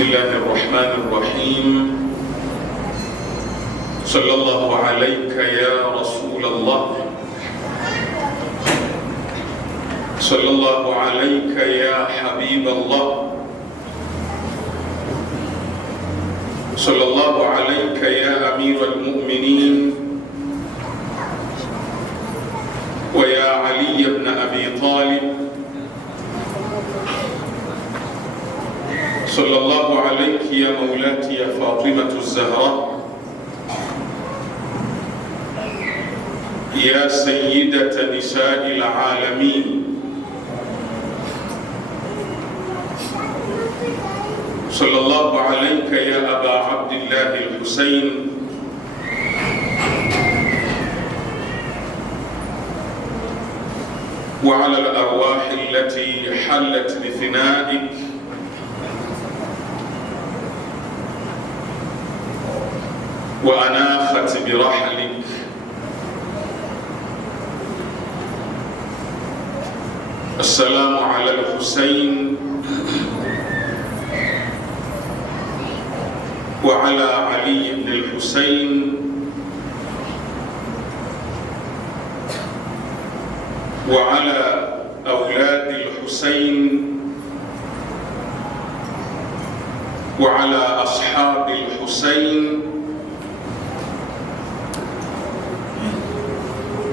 بسم الله الرحمن الرحيم. صلى الله عليك يا رسول الله، صلى الله عليك يا حبيب الله، صلى الله عليك يا أمير المؤمنين ويا علي بن أبي طالب، صلى الله عليك يا مولاتي يا فاطمة الزهراء، يا سيدة نساء العالمين، صلى الله عليك يا أبا عبد الله الحسين، وعلى الأرواح التي حلت بثنائك وأناخت برحلك، السلام على الحسين وعلى علي بن الحسين وعلى أولاد الحسين وعلى أصحاب الحسين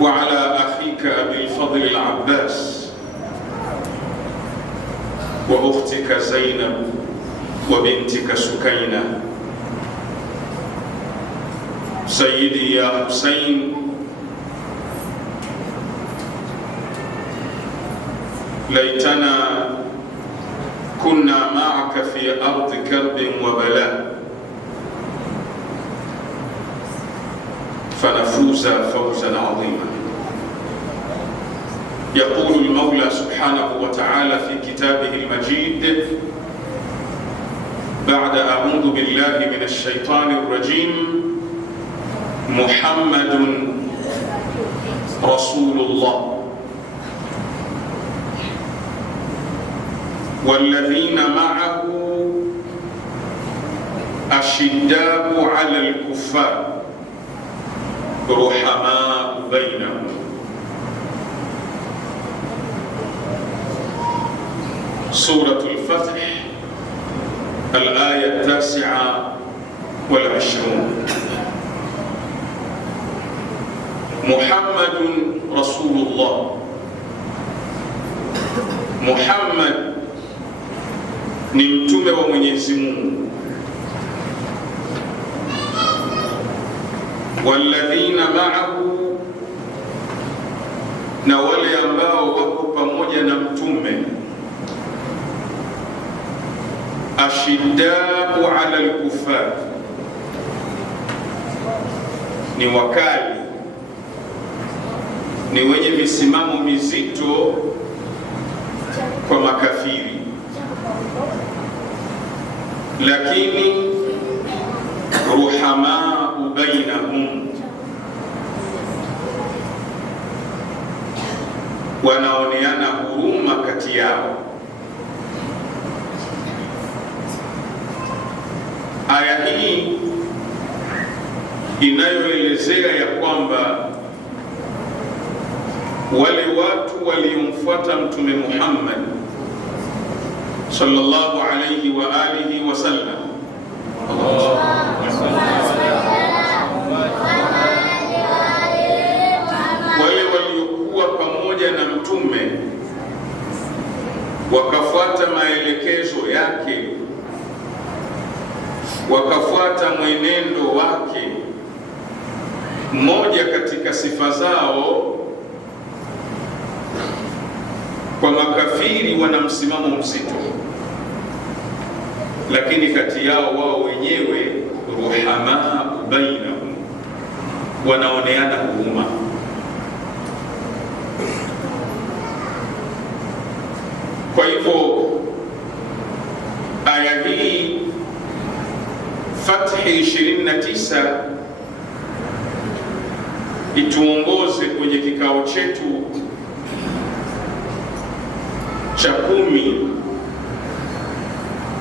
وعلى أخيك أبي الفضل العباس وأختك زينب وبنتك سكينة. سيدي يا حسين، ليتنا كنا معك في أرض كرب وبلاء فنفوز فوزا عظيما. يقول المولى سبحانه وتعالى في كتابه المجيد بعد أعوذ بالله من الشيطان الرجيم: محمد رسول الله والذين معه أشداء على الكفار رحماء بينهم. سورة الفتح الآية 29. محمد رسول الله. Muhammad ni mtume wa Mwenyezi Mungu. Walladhina ma'ahu, na wale ambao wako pamoja na mtume. Ashiddau ala al-kuffar, ni wakali, ni wenye misimamo mizito kwa makafiri, lakini ruhamau bainahum, wanaoneana huruma kati yao. Aya hii inayoelezea ya kwamba wale watu waliomfuata Mtume Muhammad sallallahu alayhi wa alihi wasallam, wale waliokuwa pamoja na mtume wakafuata maelekezo yake, wakafuata mwenendo wake, mmoja katika sifa zao kwa makafiri wana msimamo mzito, lakini kati yao wao wenyewe ruhamaa bainahum, wanaoneana huruma. Kwa hivyo aya hii Fathi 29 ituongoze kwenye kikao chetu cha 10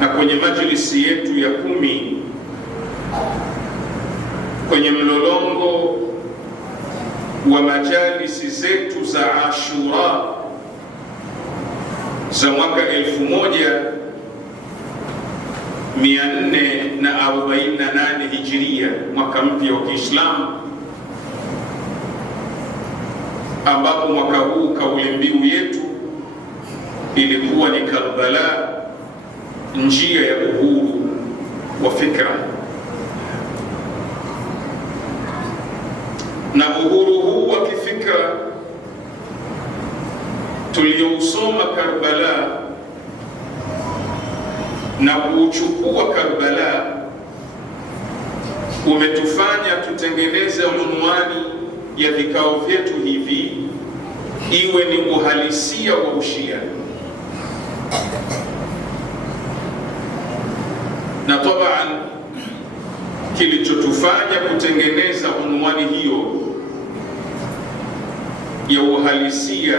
na kwenye majlisi yetu ya 10 kwenye mlolongo wa majalisi zetu za Ashura za mwaka 1448 Hijiria, mwaka mpya wa Kiislamu, ambapo mwaka huu kauli mbiu yetu ilikuwa ni Karbala, njia ya uhuru wa fikra. Na uhuru huu wa kifikra tuliousoma Karbala na kuuchukua Karbala umetufanya tutengeneze unwani ya vikao vyetu hivi iwe ni uhalisia wa Ushia. Na taban kilichotufanya kutengeneza unwani hiyo ya uhalisia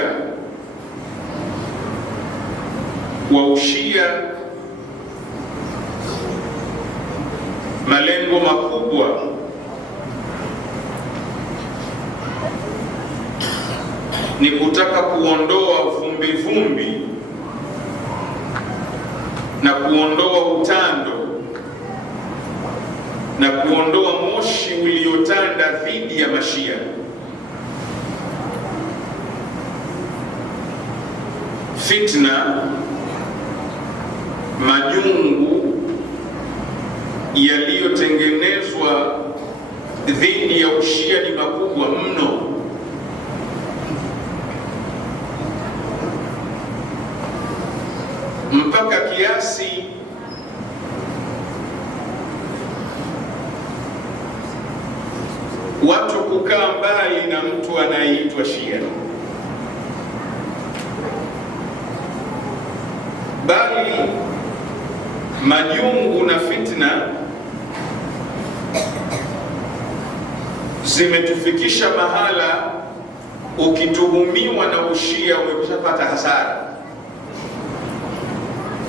wa Ushia, malengo makubwa ni kutaka kuondoa vumbi na kuondoa utando na kuondoa moshi uliotanda dhidi ya Mashia. Fitna, majungu yaliyotengenezwa dhidi ya Ushia ni makubwa mno. Mpaka kiasi watu kukaa mbali na mtu anayeitwa Shia, bali majungu na fitna zimetufikisha mahala ukituhumiwa na Ushia umeshapata hasara,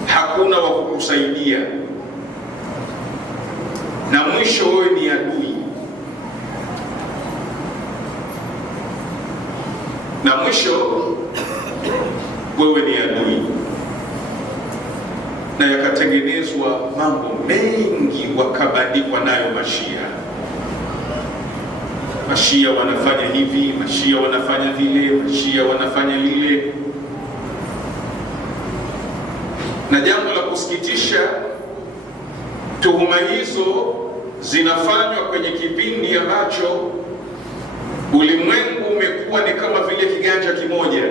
hakuna wa kukusaidia, na mwisho wewe ni adui, na mwisho wewe ni adui. Na yakatengenezwa mambo mengi wakabandikwa nayo Mashia. Mashia wanafanya hivi, Mashia wanafanya vile, Mashia wanafanya lile. Na jambo la kusikitisha, tuhuma hizo zinafanywa kwenye kipindi ambacho ulimwengu umekuwa ni kama vile kiganja kimoja.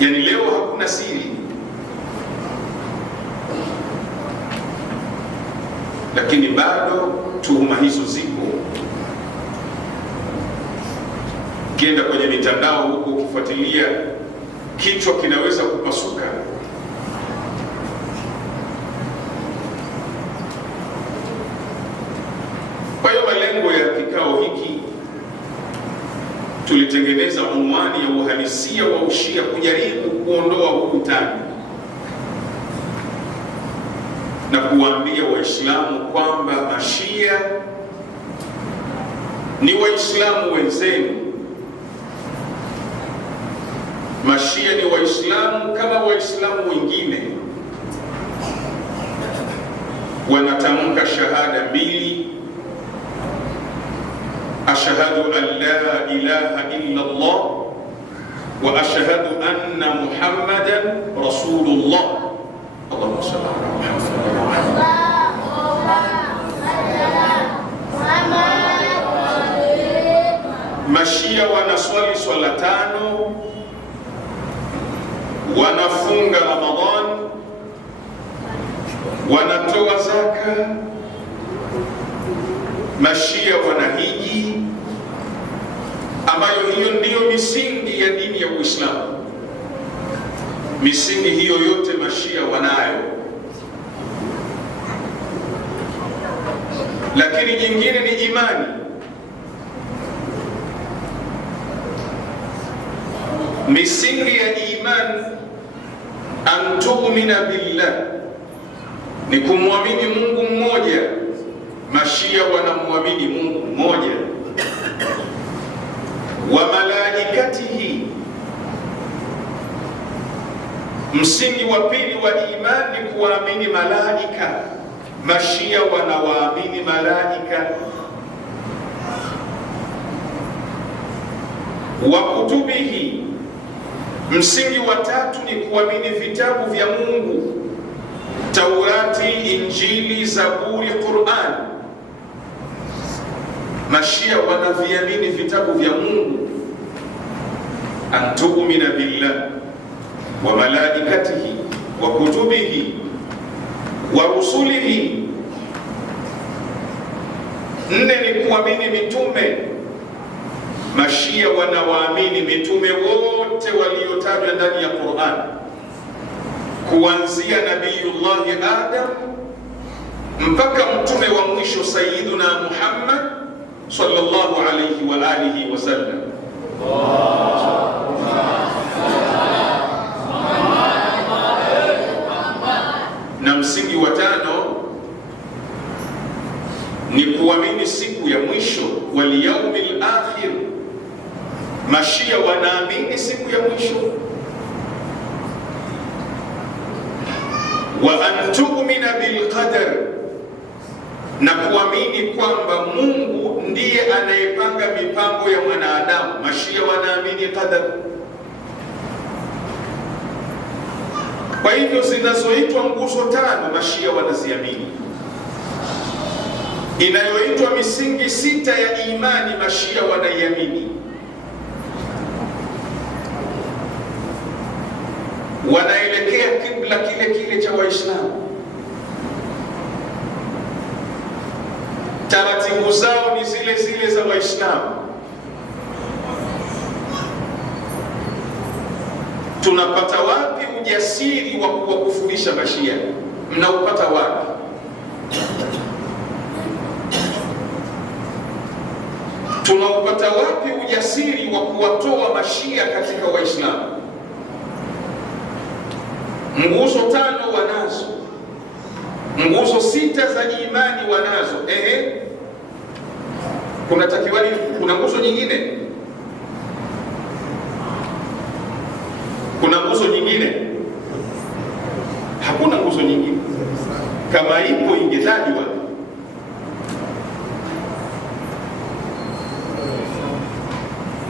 Yani leo hakuna siri, lakini bado tuhuma hizo zipo. Ukienda kwenye mitandao huko ukifuatilia, kichwa kinaweza kupasuka. Kwa hiyo malengo ya kikao hiki, tulitengeneza unwani ya uhalisia wa Ushia, kujaribu kuondoa huu utani na kuwaambia Waislamu kwamba Mashia ni Waislamu wenzenu. Mashia ni Waislamu kama Waislamu wengine, wanatamka shahada mbili, ashhadu an la ilaha illa Allah wa ashhadu anna Muhammadan rasulullah. Allahumma salli ala Muhammad. Mashia wanaswali swala 5, wanafunga Ramadhan, wanatoa zaka. Mashia wanahiji, ambayo hiyo ndiyo misingi ya dini ya Uislamu. Misingi hiyo yote Mashia wanayo, lakini nyingine ni imani. Misingi ya imani an tu'mina billah, ni kumwamini Mungu mmoja. Mashia wanamwamini Mungu mmoja. Wa malaikatihi, msingi wa pili wa imani ni kuamini malaika. Mashia wanawaamini malaika. Wa kutubihi, msingi wa tatu ni kuamini vitabu vya Mungu: Taurati, Injili, Zaburi, Qur'an. Mashia wanaviamini vitabu vya Mungu. An tu'mina billah wa malaikatihi wa kutubihi wa rusulihi. Nne ni kuamini mitume. Mashia wanawaamini mitume wote waliotajwa ndani ya Qur'an, kuanzia Nabiyullahi Adam mpaka mtume wa mwisho Sayyiduna Muhammad sallallahu alayhi wa alihi wasallam. Na msingi wa tano ni kuamini siku ya mwisho, wal yaumil akhir. Mashia wanaamini siku ya mwisho. Wa an tu'mina bil qadar, na kuamini kwamba Mungu ndiye anayepanga mipango ya mwanadamu. Mashia wanaamini qadar. Kwa hivyo zinazoitwa nguzo tano Mashia wanaziamini. Inayoitwa misingi sita ya imani Mashia wanaiamini. Wanaelekea kibla kile kile cha Waislamu. Taratibu zao ni zile zile za Waislamu. Tunapata wapi ujasiri wa kuwakufurisha Mashia? Mnaupata wapi? Tunaupata wapi ujasiri wa kuwatoa Mashia katika Waislamu? Nguzo tano wanazo, nguzo sita za imani wanazo. Kunatakiwa nini? Kuna nguzo nyingine? Kuna nguzo nyingine? Hakuna nguzo nyingine. Kama ipo ingetajwa.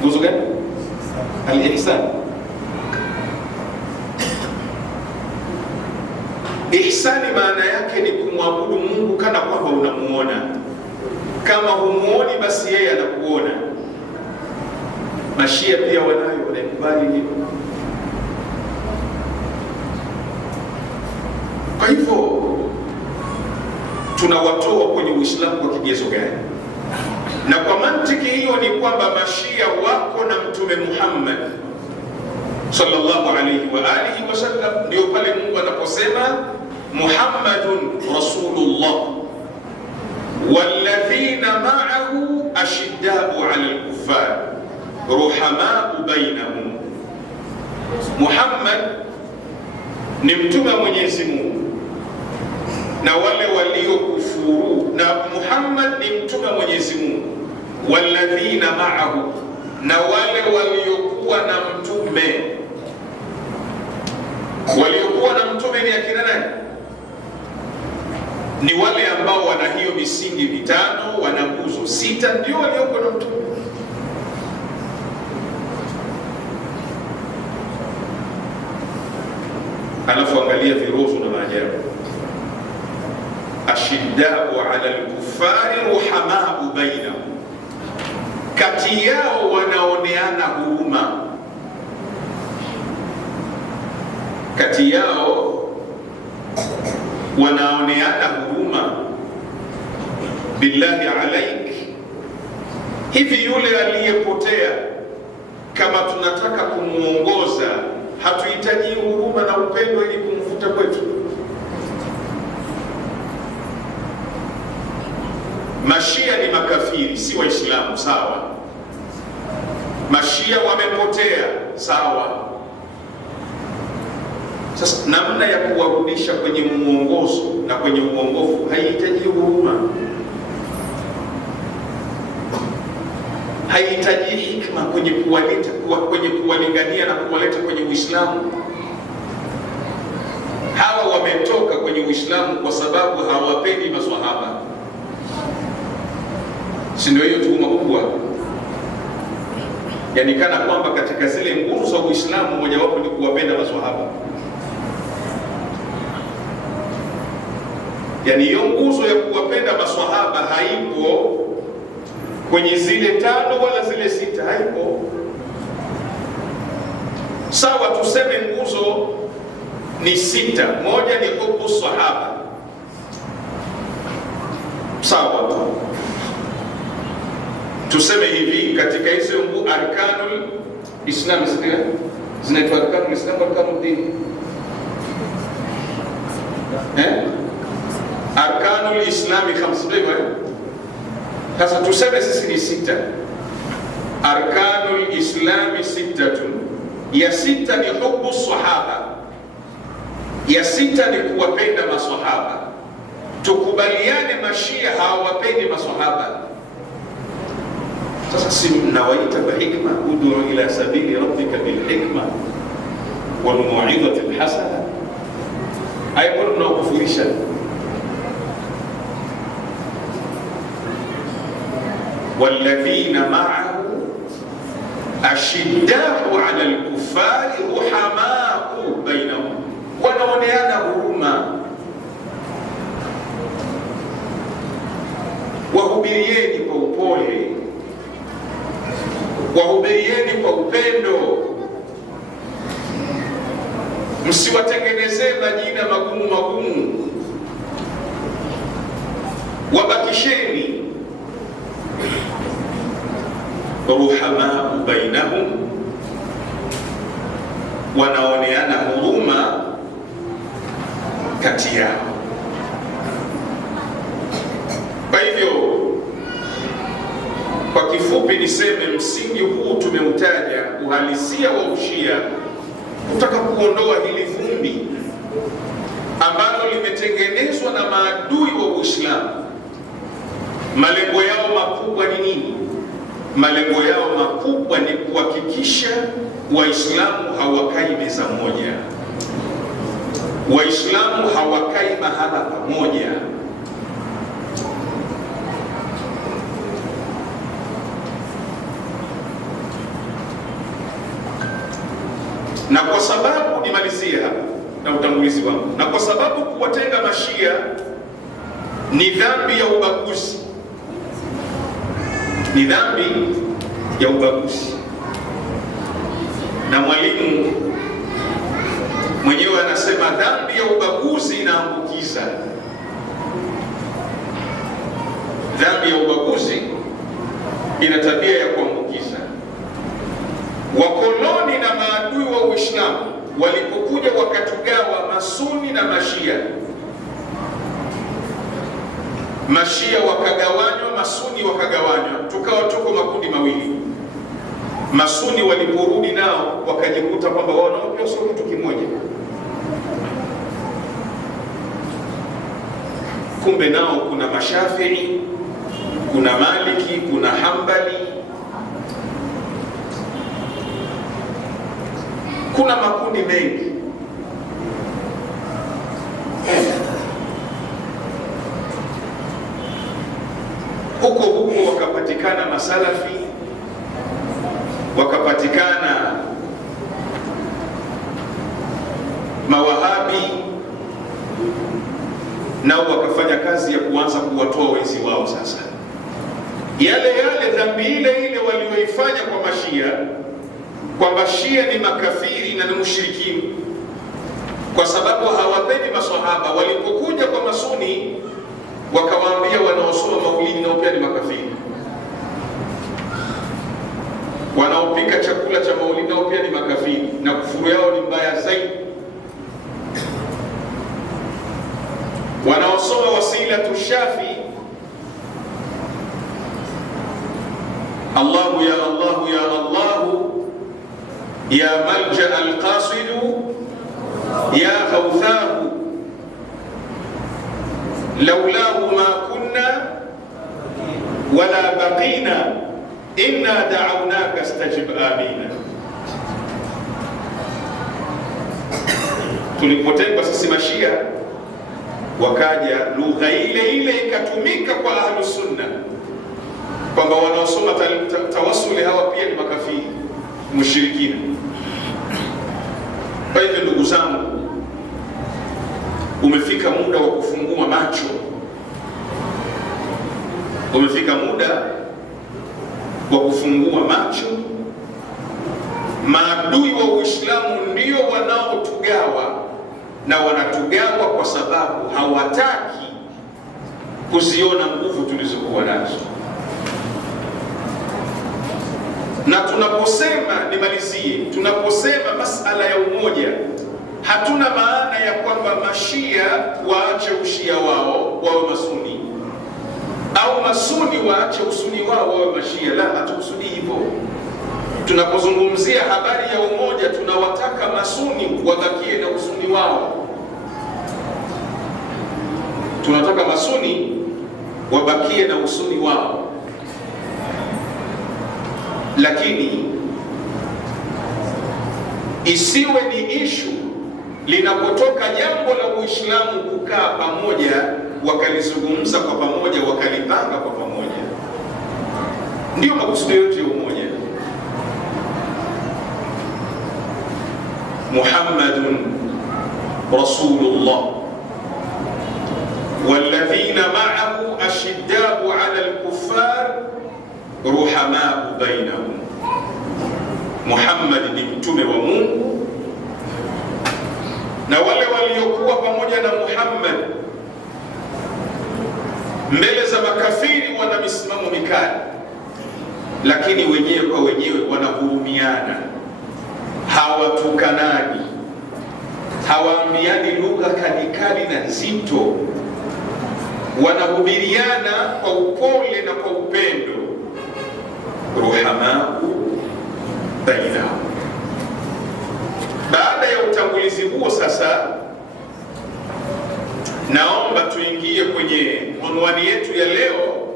Nguzo gani? Al-ihsan. Ihsani maana yake ni kumwabudu Mungu kana kwamba unamuona. Kama humuoni basi yeye anakuona. Mashia pia wanayo, wanakubali hilo. Kwa hivyo tunawatoa kwenye Uislamu kwa kigezo gani? Na kwa mantiki hiyo ni kwamba Mashia wako na Mtume Muhammad sallallahu alayhi wa alihi wasallam. Ndio pale Mungu anaposema Muhammadun Rasulullah walladhina ma'ahu ashiddau 'ala al-kuffar ruhamau bainahum. Muhammad ni mtume wa Mwenyezi Mungu na wale waliokufuru, na Muhammad ni mtume wa Mwenyezi Mungu. Walladhina ma'ahu, na wale waliokuwa na mtume. Waliokuwa na mtume ni akina nani? Ni wale ambao wana hiyo misingi mitano, wana nguzo sita, ndio waliokuwa na mtume. Alafu angalia virozo na maajabu. Ashiddau ala al-kuffari ruhamau bainahum, kati yao wanaoneana huruma. Kati yao wanaoneana huruma. Billahi alaik, hivi yule aliyepotea kama tunataka kumuongoza, hatuhitaji huruma na upendo ili kumvuta kwetu? Mashia ni makafiri, si Waislamu, sawa. Mashia wamepotea, sawa. Sasa namna ya kuwarudisha kwenye muongozo na kwenye uongofu haihitaji huruma, haihitaji hikma kwenye kuwalingania na kuwaleta kwenye Uislamu. Hawa wametoka kwenye Uislamu kwa sababu hawapendi maswahaba, si ndio? Hiyo tuhuma kubwa, yani kana kwamba katika zile nguzo za Uislamu mojawapo ni kuwapenda maswahaba. Yani hiyo nguzo ya kuwapenda maswahaba haipo kwenye zile 5 wala zile 6, haipo. Sawa, tuseme nguzo ni 6, moja ni hubu sahaba, sawa. Tuseme hivi, katika hizo arkanul Islam zinaitwa arkanul Islam, arkanul din, arkanul Islami 5. Sasa tuseme sisi ni 6, arkanul Islami 6. Ya 6 ni hubu sahaba, ya 6 ni kuwapenda maswahaba. Tukubaliane mashia hawapendi maswahaba. Sasa si mnawaita kwa hikma, ud'u ila sabili rabbika bil hikma wal mau'izati al hasana, hayo mnaokufurisha. Walladhina ma'ahu ashiddau 'ala al-kuffari ruhamau bainahum, wanaoneana huruma. Wahubirieni kwa upole, wahubirieni kwa upendo, msiwatengenezee majina magumu magumu, wabakisheni. Ruhamau bainahum, wanaoneana huruma kati yao. Kwa hivyo kwa kifupi niseme msingi huu tumeutaja, uhalisia wa ushia, kutaka kuondoa hili vumbi ambalo limetengenezwa na maadui wa Uislamu. Malengo yao makubwa ni nini? Malengo yao makubwa ni kuhakikisha Waislamu hawakai meza moja, Waislamu hawakai mahala pamoja. Na kwa sababu, nimalizie hapa na utangulizi wangu, na kwa sababu kuwatenga mashia ni dhambi ya ubaguzi, ni dhambi ya ubaguzi, na Mwalimu mwenyewe anasema dhambi ya ubaguzi inaambukiza. Dhambi ya ubaguzi ina tabia ya kuambukiza. Wakoloni na maadui wa Uislamu walipokuja wakatugawa Masuni na Mashia, Mashia wakagawanywa, Masuni wakagawanywa, tukawa tuko makundi mawili. Masuni waliporudi nao wakajikuta kwamba wao nao pia sio kitu kimoja, kumbe nao kuna Mashafii, kuna Maliki, kuna Hambali, kuna makundi mengi. Huko huko wakapatikana Masalafi, wakapatikana Mawahabi, nao wakafanya kazi ya kuanza kuwatoa wenzi wao. Sasa yale dhambi ile walioifanya kwa Mashia, kwamba Shia ni makafiri na ni mushrikini kwa sababu hawapendi maswahaba, walipokuja kwa Masuni wakawaambia wanaosoma maulidi nao pia ni makafiri, wanaopika chakula cha maulidi nao pia ni makafiri, na kufuru yao ni mbaya zaidi. Wanaosoma wasilatu Shafi, Allahu ya Allahu ya Allahu ya malja alqasidu ya Ghawthahu laulahu ma kunna wala baqina inna da'awnaka astajib amina. Tulipotekwa sisi Mashia, wakaja lugha ile ile ikatumika kwa Ahlus Sunna kwamba wanaosoma tawassuli hawa pia ni makafiri, mushirikina. Kwa hivyo ndugu zangu, umefika muda wa kufungua macho, umefika muda wa kufungua macho. Maadui wa Uislamu ndio wanaotugawa, na wanatugawa kwa sababu hawataki kuziona nguvu tulizokuwa nazo. Na tunaposema, nimalizie, tunaposema masala ya umoja, hatuna maana ya kwamba Mashia waache ushia wao wawe Masuni au Masuni waache usuni wao wawe Mashia. La, hatukusudi hivyo. Tunapozungumzia habari ya umoja, tunawataka Masuni wabakie na usuni wao. Tunataka Masuni wabakie na usuni wao, lakini isiwe ni ishu linapotoka jambo la Uislamu kukaa pamoja, wakalizungumza kwa pamoja, wakalipanga kwa pamoja. Ndio makusudi yote ya umoja. Muhammadun Rasulullah walladhina ma'ahu ashiddau 'ala al-kuffar ruhamau bainahum. Muhammad ni mtume wa Mungu, na wale waliokuwa pamoja na Muhammad mbele za makafiri wana misimamo mikali, lakini wenyewe kwa wenyewe wanahurumiana, hawatukanani, hawaambiani lugha kalikali na nzito, wanahubiriana kwa upole na kwa upendo. Ruhamau bainahum. Baada ya utangulizi huo, sasa naomba tuingie kwenye unwani yetu ya leo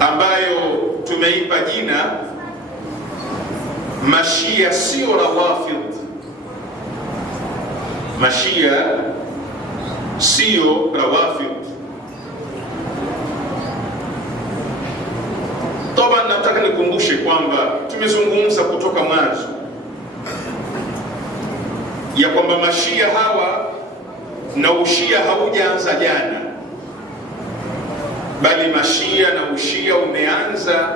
ambayo tumeipa jina Mashia sio Rawafidh. Mashia sio Rawafidh. Toba, nataka nikumbushe kwamba tumezungumza kutoka mwanzo ya kwamba Mashia hawa na ushia haujaanza jana, bali Mashia na ushia umeanza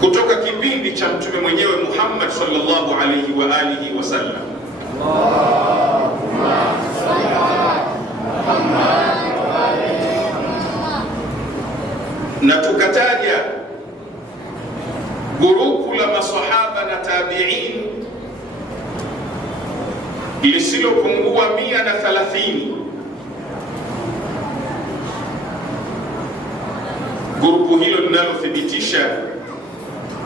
kutoka kipindi cha mtume mwenyewe Muhammad sallallahu alayhi wa alihi wasallam. Allahumma salli ala Muhammad. Na tukataja gurupu la masahaba na tabi'in lisilopungua 130. Gurupu hilo linalothibitisha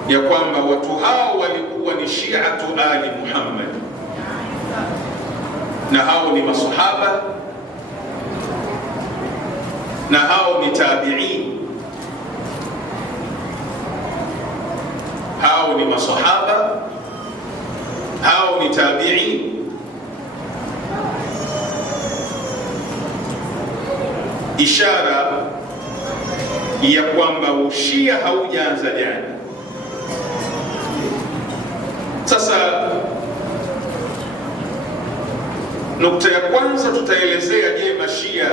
ya kwamba watu hao walikuwa ni shi'atu ali Muhammad, na hao ni masahaba na hao ni tabi'in. Hao ni masahaba, hao ni tabi'in. Ishara ya kwamba ushia haujaanza jana. Sasa nukta ya kwanza tutaelezea, je, Mashia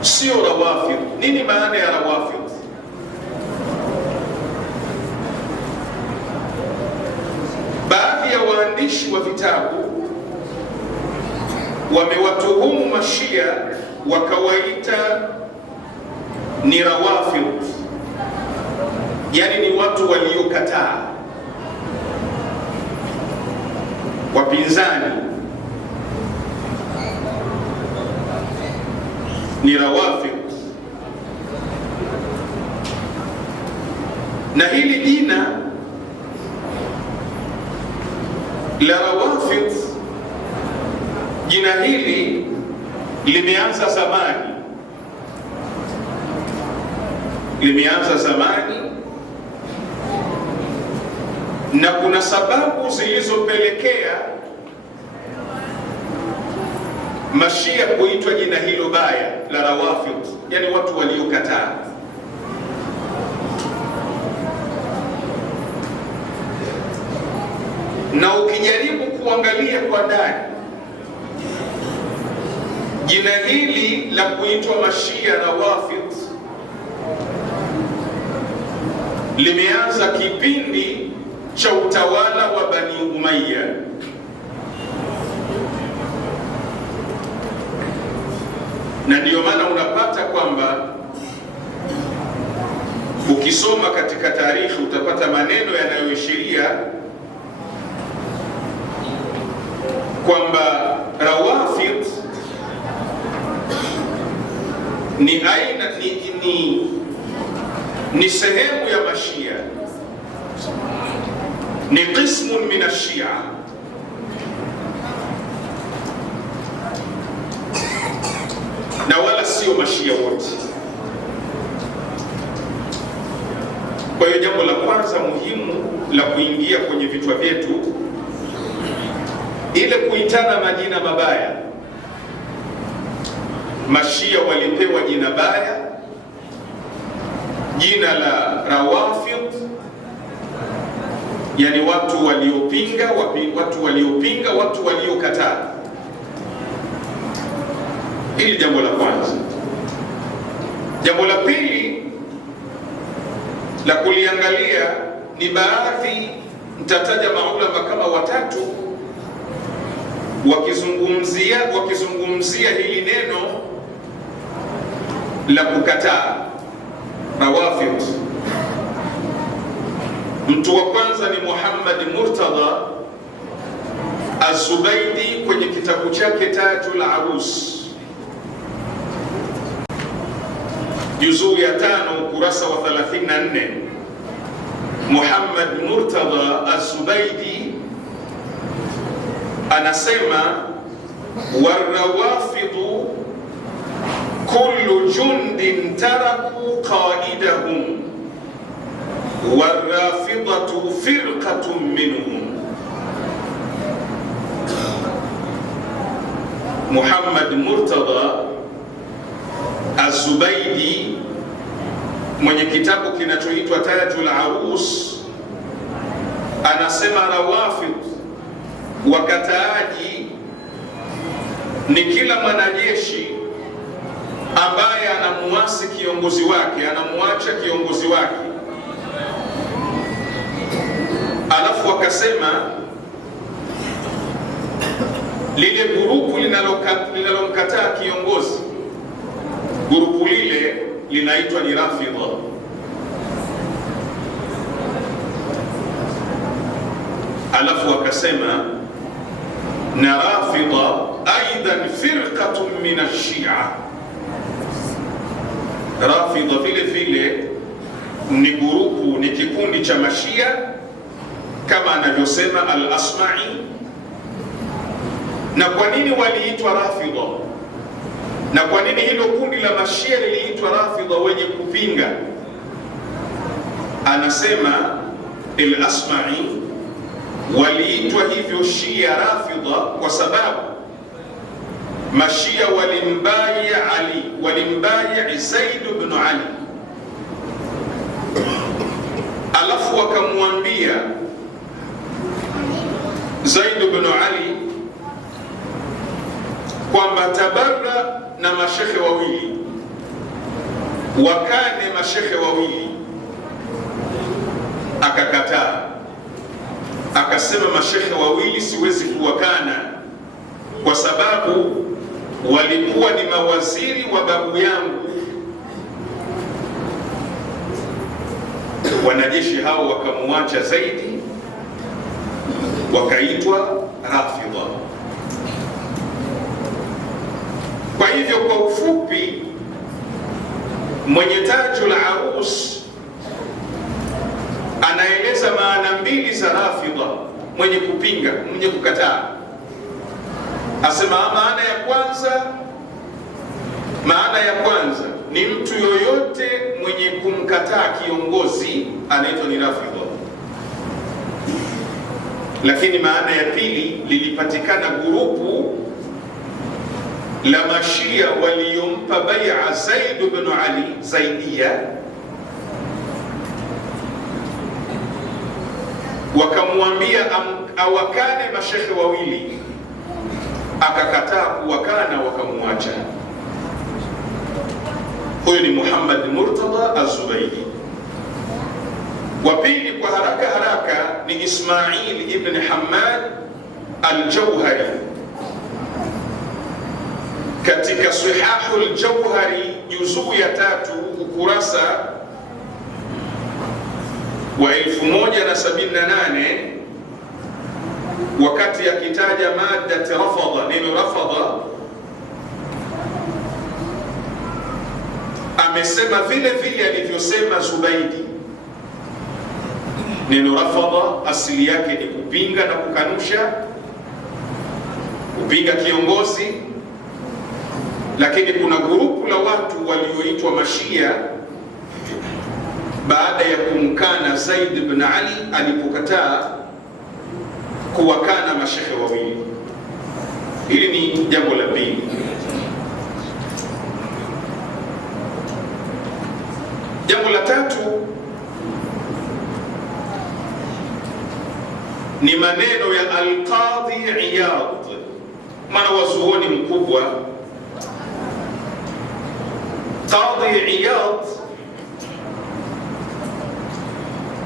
sio Rawafidh? Nini maana ya Rawafidh? Baadhi ya waandishi wa vitabu wamewatuhumu Mashia wakawaita ni Rawafidh, yani ni watu waliokataa, wapinzani, ni Rawafidh. Na hili jina la Rawafidh hili limeanza zamani, na kuna sababu zilizopelekea Mashia kuitwa jina hilo baya la Rawafidh, yani watu waliokataa. Na ukijaribu kuangalia kwa ndani, jina hili la kuitwa Mashia Rawafidh limeanza kipindi cha utawala wa Bani Umayya, na ndiyo maana unapata kwamba ukisoma katika taarikhi utapata maneno yanayoashiria kwamba Rawafidh ni sehemu ya Mashia, ni qismun min ash-Shia, na wala sio Mashia wote. Kwa hiyo jambo la kwanza muhimu la kuingia kwenye vichwa vyetu, ile kuitana majina mabaya. Mashia walipewa jina baya, jina la Rawafidh, yani watu waliopinga, watu waliokataa. Hili jambo la kwanza. Jambo la pili la kuliangalia ni baadhi, nitataja maulama kama watatu wakizungumzia hili neno la kukataa Rawafidh. Mtu wa kwanza ni Muhammad Murtada Az-Zubaydi kwenye kitabu chake Tajul Arus, juzuu ya 5 ukurasa wa 34. Muhammad Murtada Az-Zubaydi anasema, warawafidhu kullu jundin taraku qaidahum warafidatu firqatun minhum. Muhammad Murtada Az-Zubaydi mwenye kitabu kinachoitwa Tajul Arus anasema Rawafidh, wakataaji, ni kila mwanajeshi ambaye anamuasi kiongozi wake, anamuacha kiongozi wake. Alafu wakasema lile gurupu linalomkataa kiongozi, gurupu lile linaitwa ni Rafidha. Alafu wakasema na Rafidha aidan firqatun min ash-Shia, Rafidha vile vile ni gurupu, ni kikundi cha Mashia kama anavyosema Al-Asma'i. Na kwa nini waliitwa Rafidha? Na kwa nini hilo kundi la Mashia liliitwa Rafidha, wenye kupinga? Anasema Al-Asma'i, waliitwa hivyo Shia Rafidha kwa sababu Mashia walimbaya Zaid ibn Ali, alafu wakamwambia Zaid ibn Ali kwamba tabarra na mashekhe wawili, wakane mashekhe wawili. Akakataa, akasema mashekhe wawili siwezi kuwakana kwa sababu walikuwa ni mawaziri wa babu yangu. Wanajeshi hao wakamuacha Zaidi, wakaitwa Rafidha. Kwa hivyo kwa ufupi, mwenye Tajul Arus anaeleza maana mbili za Rafidha, mwenye kupinga, mwenye kukataa. Asema maana ya kwanza ni mtu yoyote mwenye kumkataa kiongozi anaitwa ni Rafidha. Lakini maana ya pili, lilipatikana gurupu la mashia waliompa bai'a Zaid ibn Ali Zaidia, wakamwambia awakane mashekhe wawili, akakataa kuwakana, wakamwacha. Huyu ni Muhammad Murtada Az-Zubaydi. Wa pili kwa haraka ni Ismail ibn Hammad Al-Jauhari. Katika Sihahul Jauhari juzuu ya 3 ukurasa wa 1078, wakati akitaja maddat rafadha, neno rafadha, amesema vile vile alivyosema Zubaidi. Neno rafadha asili yake ni kupinga na kukanusha, kupinga kiongozi. Lakini kuna grupu la watu walioitwa Mashia baada ya kumkana Zaid ibn Ali alipokataa kuwakana mashekhe wawili. Hili ni jambo la pili. Jambo la tatu ni maneno ya Al-Qadhi Iyad, mwana wa zuoni mkubwa. Qadhi Iyad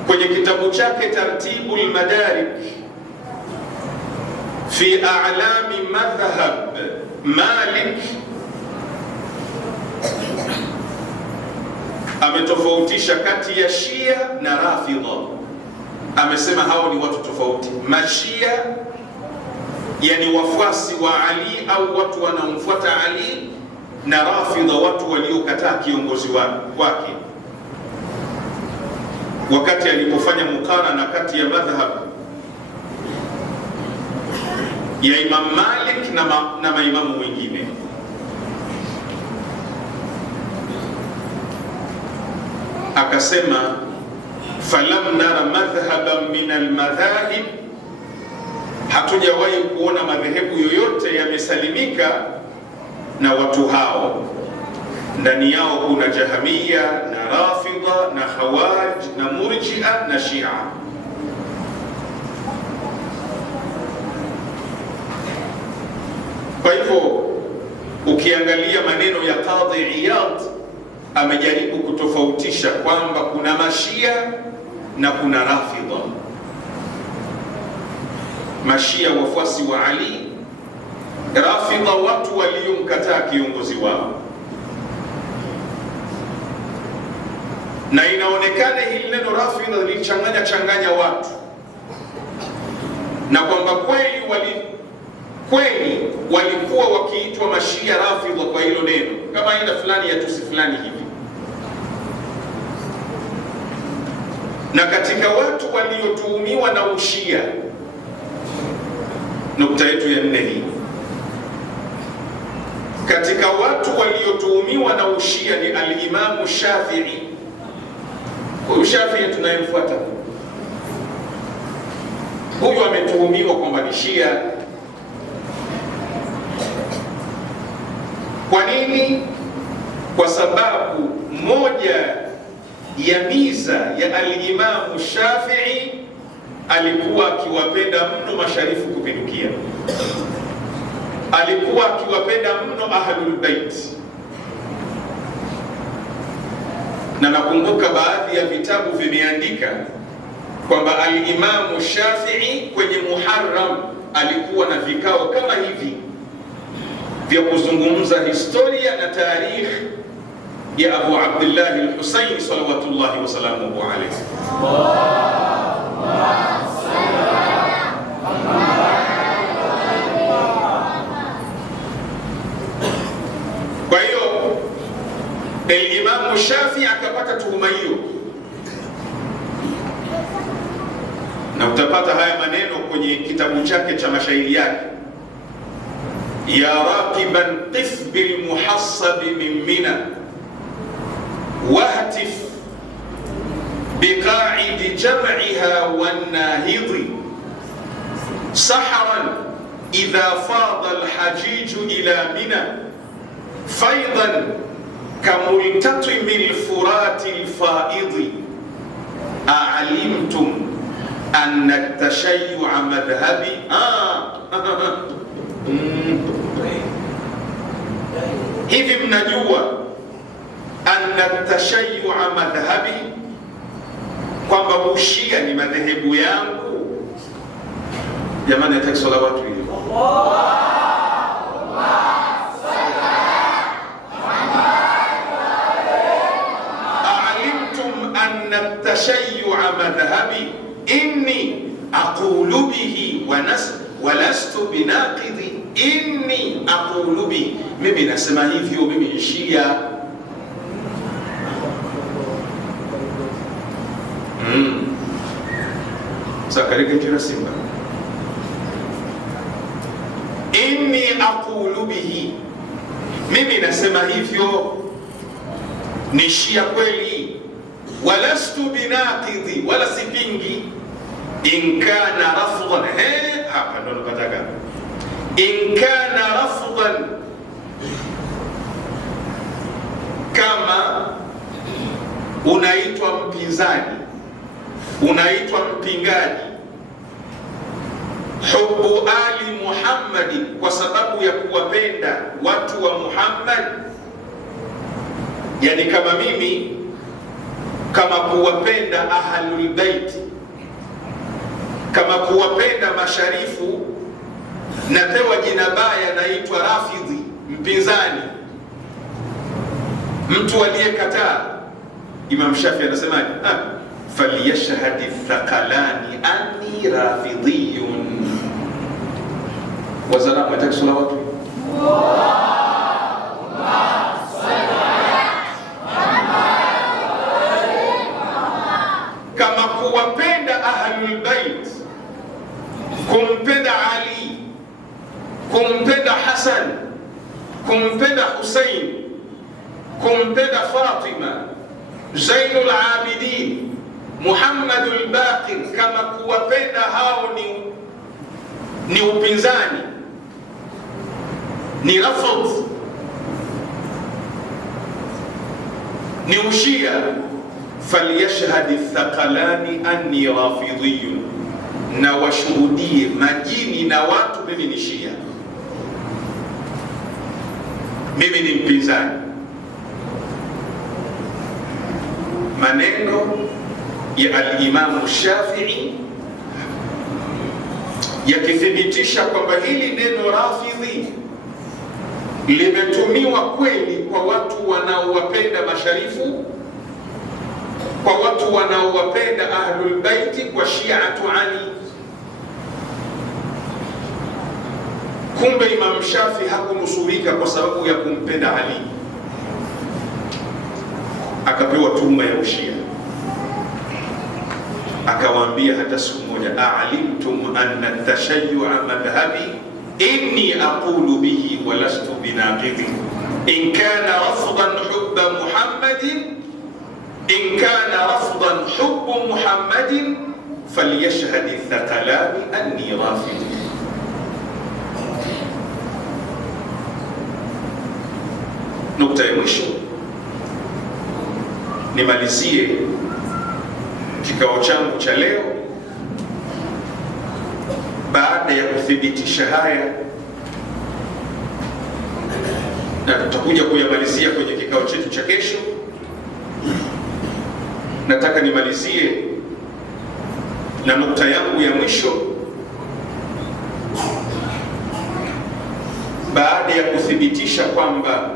kwenye kitabu chake Tartibul Madarik fi a'lami madhhab Malik ametofautisha kati ya Shia na Rafidha. Amesema hao ni watu tofauti. Mashia yani wafuasi wa Ali au watu wanaomfuata Ali, na Rafidha watu waliokataa kiongozi wake. Wakati alipofanya mukarana kati ya madhhab ya Imam Malik na maimamu wengine, akasema falam nara madhhaban min almadhahib, hatujawahi kuona madhehebu yoyote yamesalimika na watu hao. Ndani yao kuna Jahamia na Rafidha na Khawarij na Murji'a na Shia. Kwa hivyo ukiangalia maneno ya Qadhi Iyad, amejaribu kutofautisha kwamba kuna Mashia na kuna Rafidha. Mashia wafuasi wa Ali, Rafidha watu waliomkataa kiongozi wao. Na inaonekana hili neno Rafidha lilichanganya watu, na kwamba kweli walikuwa wakiitwa Mashia Rafidha kwa hilo neno, kama aina fulani ya tusi fulani hivi. Na katika watu waliotuhumiwa na ushia, nukta yetu ya 4 hii, katika watu waliotuhumiwa na ushia ni al-Imamu Shafi'i. Huyu Shafi'i tunayemfuata, huyu ametuhumiwa kwamba ni Shia. Kwa nini? Kwa sababu moja ya miza ya al-Imamu Shafi'i, alikuwa akiwapenda mno masharifu kupindukia. Alikuwa akiwapenda mno Ahlul Bait. Na nakumbuka baadhi ya vitabu vimeandika kwamba al-Imamu Shafi'i kwenye Muharram alikuwa na vikao kama hivi vya kuzungumza historia na tarikh ya Abu Abdullah al-Husayn salawatullahi wa salamuhu alayhi. Kwa hiyo al-Imam Shafi'i akapata tuhuma hiyo, na utapata haya maneno kwenye kitabu chake cha mashairi yake. ya raqiban qif bilmuhassabi min mina wahtif biqaidi jam'iha wannahidhi saharan idha fada alhajiju ila mina faidan kamultatimi lfurati lfaidhi aalimtum anna tashayyu'a madhhabi hivi mnajua anna tashayyu'a madhhabi, kwamba ushia ni madhehebu yangu? Jamani, nataka swala watu hiyo. A'limtum anna tashayyu'a madhhabi inni aqulu bihi wa lastu binaqidhi. Inni aqulu bihi, mimi nasema hivyo, mimi ni Shia. Sakarika jina Simba. Inni aqulu bihi, mimi nasema hivyo, ni Shia kweli. Walastu binaqidhi, wala sipingi. In kana rafdhan, hapa ndo napataka. In kana rafdhan, kama unaitwa mpinzani, unaitwa mpingaji, hubbu ali Muhammadi, kwa sababu ya kuwapenda watu wa Muhammad, yani kama mimi, kama kuwapenda ahlul bait, kama kuwapenda masharifu, napewa jina baya, naitwa rafidhi, mpinzani, mtu aliyekataa. Imam Shafi anasemaje? Falyashhadi thaqalani anni rafidhiyun. Wazara mataka salawatu kama kuwapenda ahlul bait, kumpenda Ali, kumpenda Hasan, kumpenda Husain, kumpenda Fatima, Zainul Abidin, Muhammadul Baqir, kama kuwapenda hao ni upinzani, ni rafdh, ni ushia. Falyashhadi thaqalani anni rafidhiyun, na washuhudie majini na watu mimi ni Shia, mimi ni mpinzani. Maneno ya al-Imamu Shafi'i yakithibitisha kwamba hili neno rafidhi limetumiwa kweli kwa watu wanaowapenda masharifu, kwa watu wanaowapenda ahlul baiti, kwa Shi'atu Ali. Kumbe Imam Shafi hakunusurika kwa sababu ya kumpenda Ali, akapewa tuhuma ya ushia. Akawaambia hata siku moja, a'limtum anna tashayyu'a madhhabi inni aqulu bihi wa lastu binaqidhi. In kana rafdan hubba Muhammadin, in kana rafdan hubbu Muhammadin falyashhad athqalani anni rafid. Nukta ya mwisho nimalizie kikao changu cha leo. Baada ya kuthibitisha haya, na tutakuja kuyamalizia kwenye kikao chetu cha kesho, nataka nimalizie na nukta yangu ya mwisho. Baada ya kuthibitisha kwamba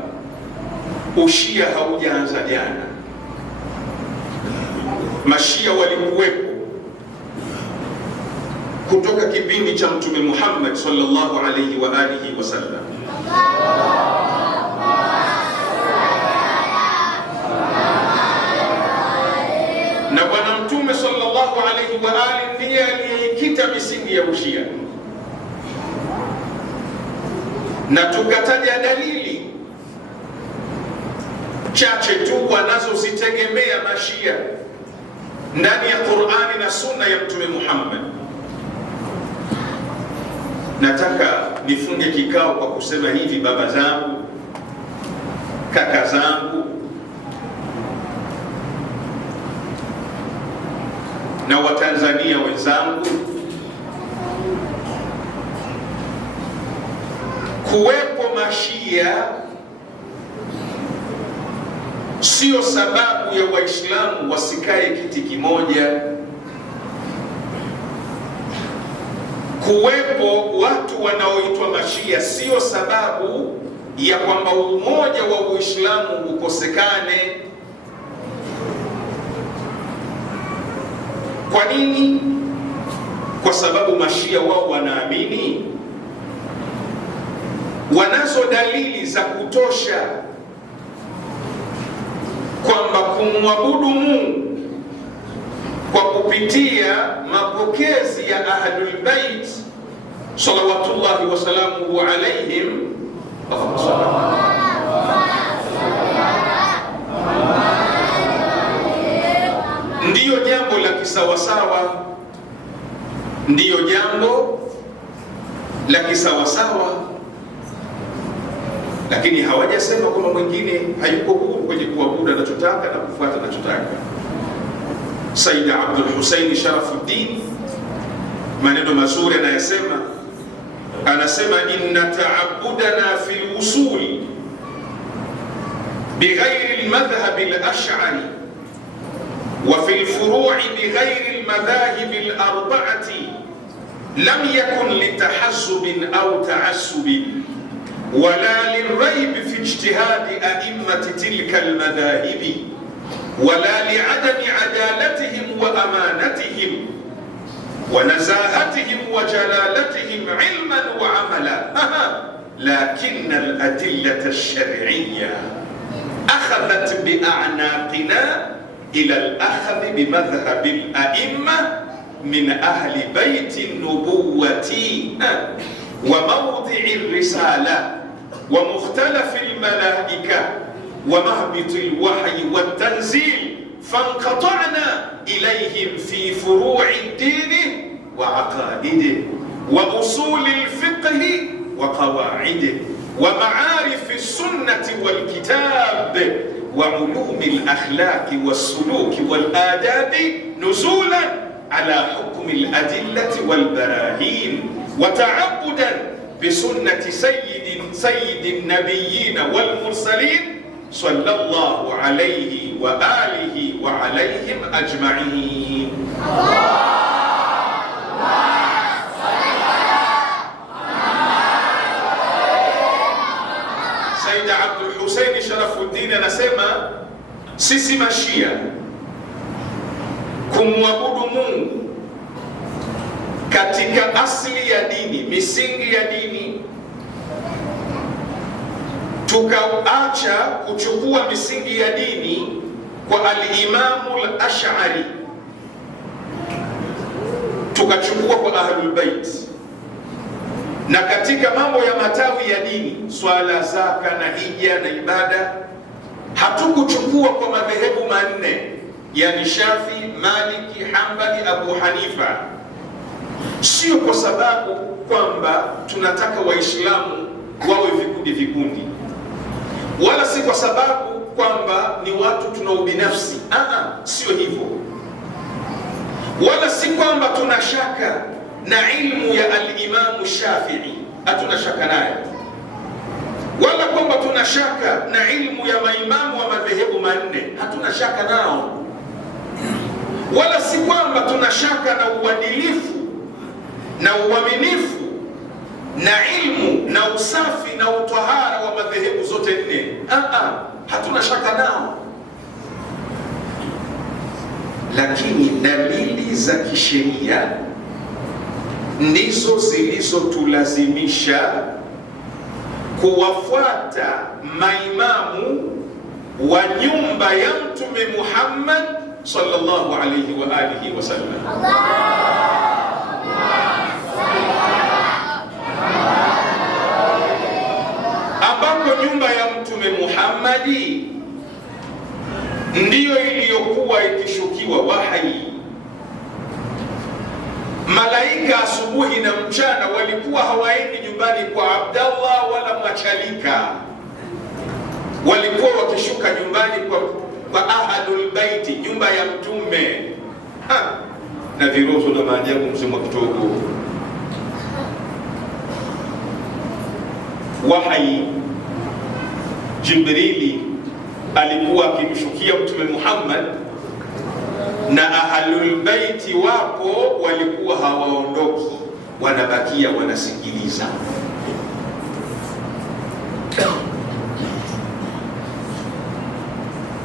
ushia haujaanza jana, mashia walikuwepo kutoka kipindi cha Mtume Muhammad sallallahu alayhi wa alihi wasallam. Na Bwana Mtume sallallahu alayhi wa alihi ndiye aliyeikita misingi ya ushia. na tukataja dalili chache tu wanazozitegemea mashia ndani ya Qur'ani na sunna ya Mtume Muhammad. Nataka nifunge kikao kwa kusema hivi, baba zangu, kaka zangu na Watanzania wenzangu, kuwepo mashia sio sababu ya Waislamu wasikae kiti kimoja. Kuwepo watu wanaoitwa mashia sio sababu ya kwamba umoja wa Uislamu ukosekane. Kwa nini? Kwa sababu mashia wao wanaamini wanazo dalili za kutosha kwamba kumwabudu Mungu kwa kupitia mapokezi ya Ahlul Bait salawatullahi wasalamuhu alaihim ndiyo jambo la kisawasawa, ndiyo jambo la kisawasawa, lakini hawajasema kwamba mwingine hayuko huru kwenye kuabudu anachotaka na kufuata anachotaka. Sayyid Abdul Hussein Sharafuddin maneno mazuri anayasema, anasema inna ta'abbudana fil usul bighairi al-madhhab al-ash'ari wa fil furu'i bighairi al-madhahib al-arba'ati lam yakun litahazzubin aw ta'assubin wala lirayb fi ijtihadi a'immati tilka al-madhahibi wala li'adami 'adalatihim wa amanatihim wa nazahatihim wa jalalatihim 'ilman wa 'amala lakin al-adillah ash-shar'iyyah akhadhat bi a'naqina ila al-akhd bi madhhab al-a'immah min ahli bayt an-nubuwati wa mawdi' ar-risalah wa mukhtalaf al-malaa'ikah ومهبط الوحي والتنزيل فانقطعنا إليهم في فروع الدين وعقائده وأصول الفقه وقواعده ومعارف السنة والكتاب وعلوم الأخلاق والسلوك والآداب نزولا على حكم الأدلة والبراهين وتعبدا بسنة سيد النبيين والمرسلين صلى الله عليه وآله وعليهم أجمعين. Sayyid Abdul Hussein Sharafuddin anasema sisi mashia kumwabudu Mungu katika asili ya dini, misingi ya dini, tukaacha kuchukua misingi ya dini kwa al-Imamu al-Ash'ari, tukachukua kwa Ahlul Bait, na katika mambo ya matawi ya dini, swala, zaka na hija na ibada, hatukuchukua kwa madhehebu manne, yani Shafi, Maliki, Hanbali, Abu Hanifa. Sio kwa sababu kwamba tunataka Waislamu wawe vikundi vikundi, wala si kwa sababu kwamba ni watu tuna ubinafsi. Sio hivyo, wala si kwamba tuna shaka na ilmu ya al-Imamu Shafi'i, hatuna shaka naye, wala kwamba tuna shaka na ilmu ya maimamu wa madhehebu manne, hatuna shaka nao, wala si kwamba tuna shaka na uadilifu na uaminifu na ilmu na usafi na utahara wa madhehebu zote nne. Hatuna shaka nao, lakini dalili za kisheria ndizo zilizotulazimisha kuwafuata maimamu wa nyumba ya Mtume Muhammad sallallahu alayhi wa alihi wasallam. kunako nyumba ya Mtume Muhammadi ndiyo iliyokuwa ikishukiwa wahi. Malaika asubuhi na mchana walikuwa hawaendi nyumbani kwa Abdallah wala Machalika, walikuwa wakishuka nyumbani kwa Ahlul Baiti, nyumba ya Mtume. Na virozo na maajabu msemo kidogo. Wahi Jibrili alikuwa akimshukia Mtume Muhammad, na Ahlul Baiti wapo walikuwa hawaondoki, wanabakia wanasikiliza.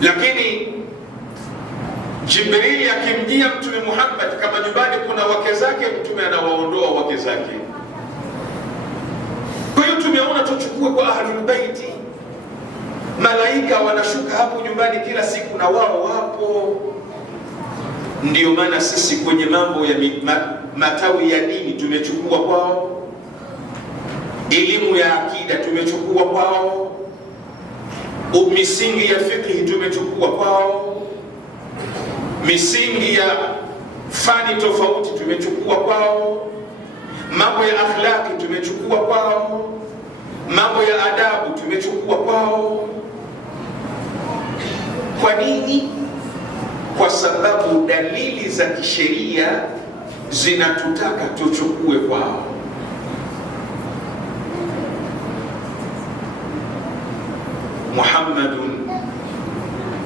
Lakini Jibrili akimjia Mtume Muhammad, kama nyumbani kuna wake zake, Mtume anawaondoa wake zake. Kwa hiyo tumeona tuchukue kwa Ahlul Baiti, malaika wanashuka hapo nyumbani kila siku na wao wapo. Ndiyo maana sisi kwenye mambo ya matawi ya dini tumechukua kwao, elimu ya akida tumechukua kwao, misingi ya fiqh tumechukua kwao, misingi ya fani tofauti tumechukua kwao, mambo ya akhlaki tumechukua kwao, mambo ya adabu tumechukua kwao. Kwa nini? Kwa sababu dalili za kisheria zinatutaka tuchukue kwao. Muhammadun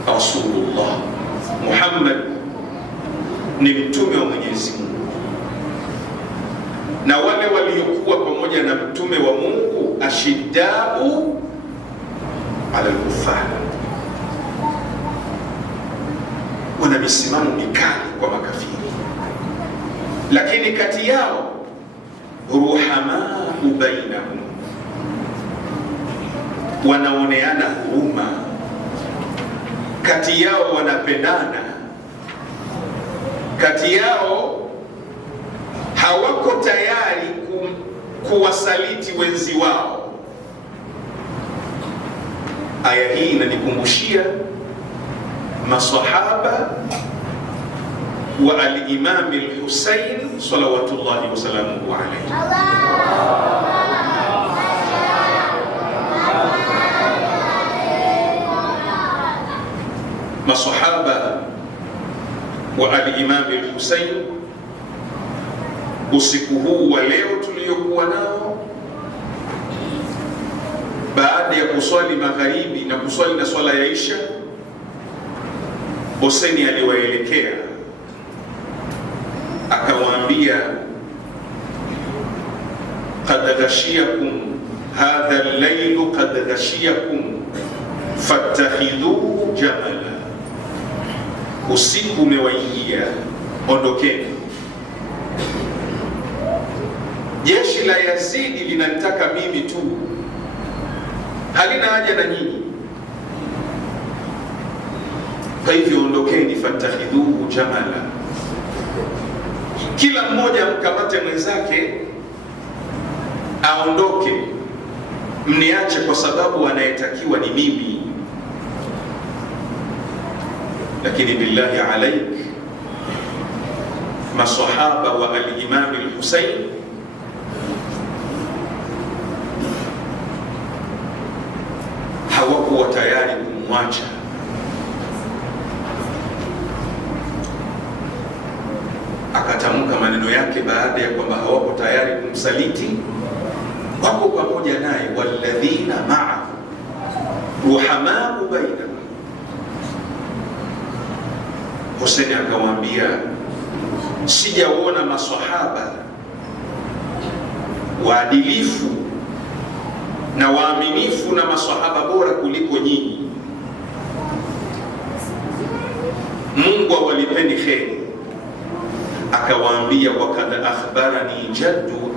Rasulullah, Muhammad ni mtume wa Mwenyezi Mungu, na wale waliokuwa pamoja na mtume wa Mungu ashiddau ala al-kuffar, wana misimamo mikali kwa makafiri, lakini kati yao ruhamau bainahum, wanaoneana huruma kati yao, wanapendana kati yao, hawako tayari kuwasaliti wenzi wao. Aya hii inanikumbushia masahaba wa al-Imam al-Husayn salawatullahi wasalamuhu alayhi. Masahaba wa al-Imam al-Husayn, usiku huu wa leo tuliokuwa nao, baada ya kuswali magharibi na kuswali na swala ya Isha, Hussein aliwaelekea akawaambia, qad ghashiyakum hadha al-layl, qad ghashiyakum fattakhidhuhu jamala, usiku umewaingia, ondokeni. Jeshi la Yazidi linanitaka mimi tu, halina haja na nyinyi, kwa hivyo ondokeni, fattakhidhuhu jamala. Kila mmoja mkamate mwenzake aondoke, mniache kwa sababu anayetakiwa ni mimi. Lakini billahi alaik, masahaba wa al-Imam al-Husayn hawakuwa tayari kumwacha. Akatamka maneno yake baada ya kwamba hawako tayari kumsaliti, wako pamoja naye, walladhina ma'ahu ruhamau bainahum. Hussein akamwambia, sijaona maswahaba waadilifu na waaminifu na maswahaba bora kuliko nyinyi. Mungu awalipeni kheri. Akawaambia, wakad akhbarani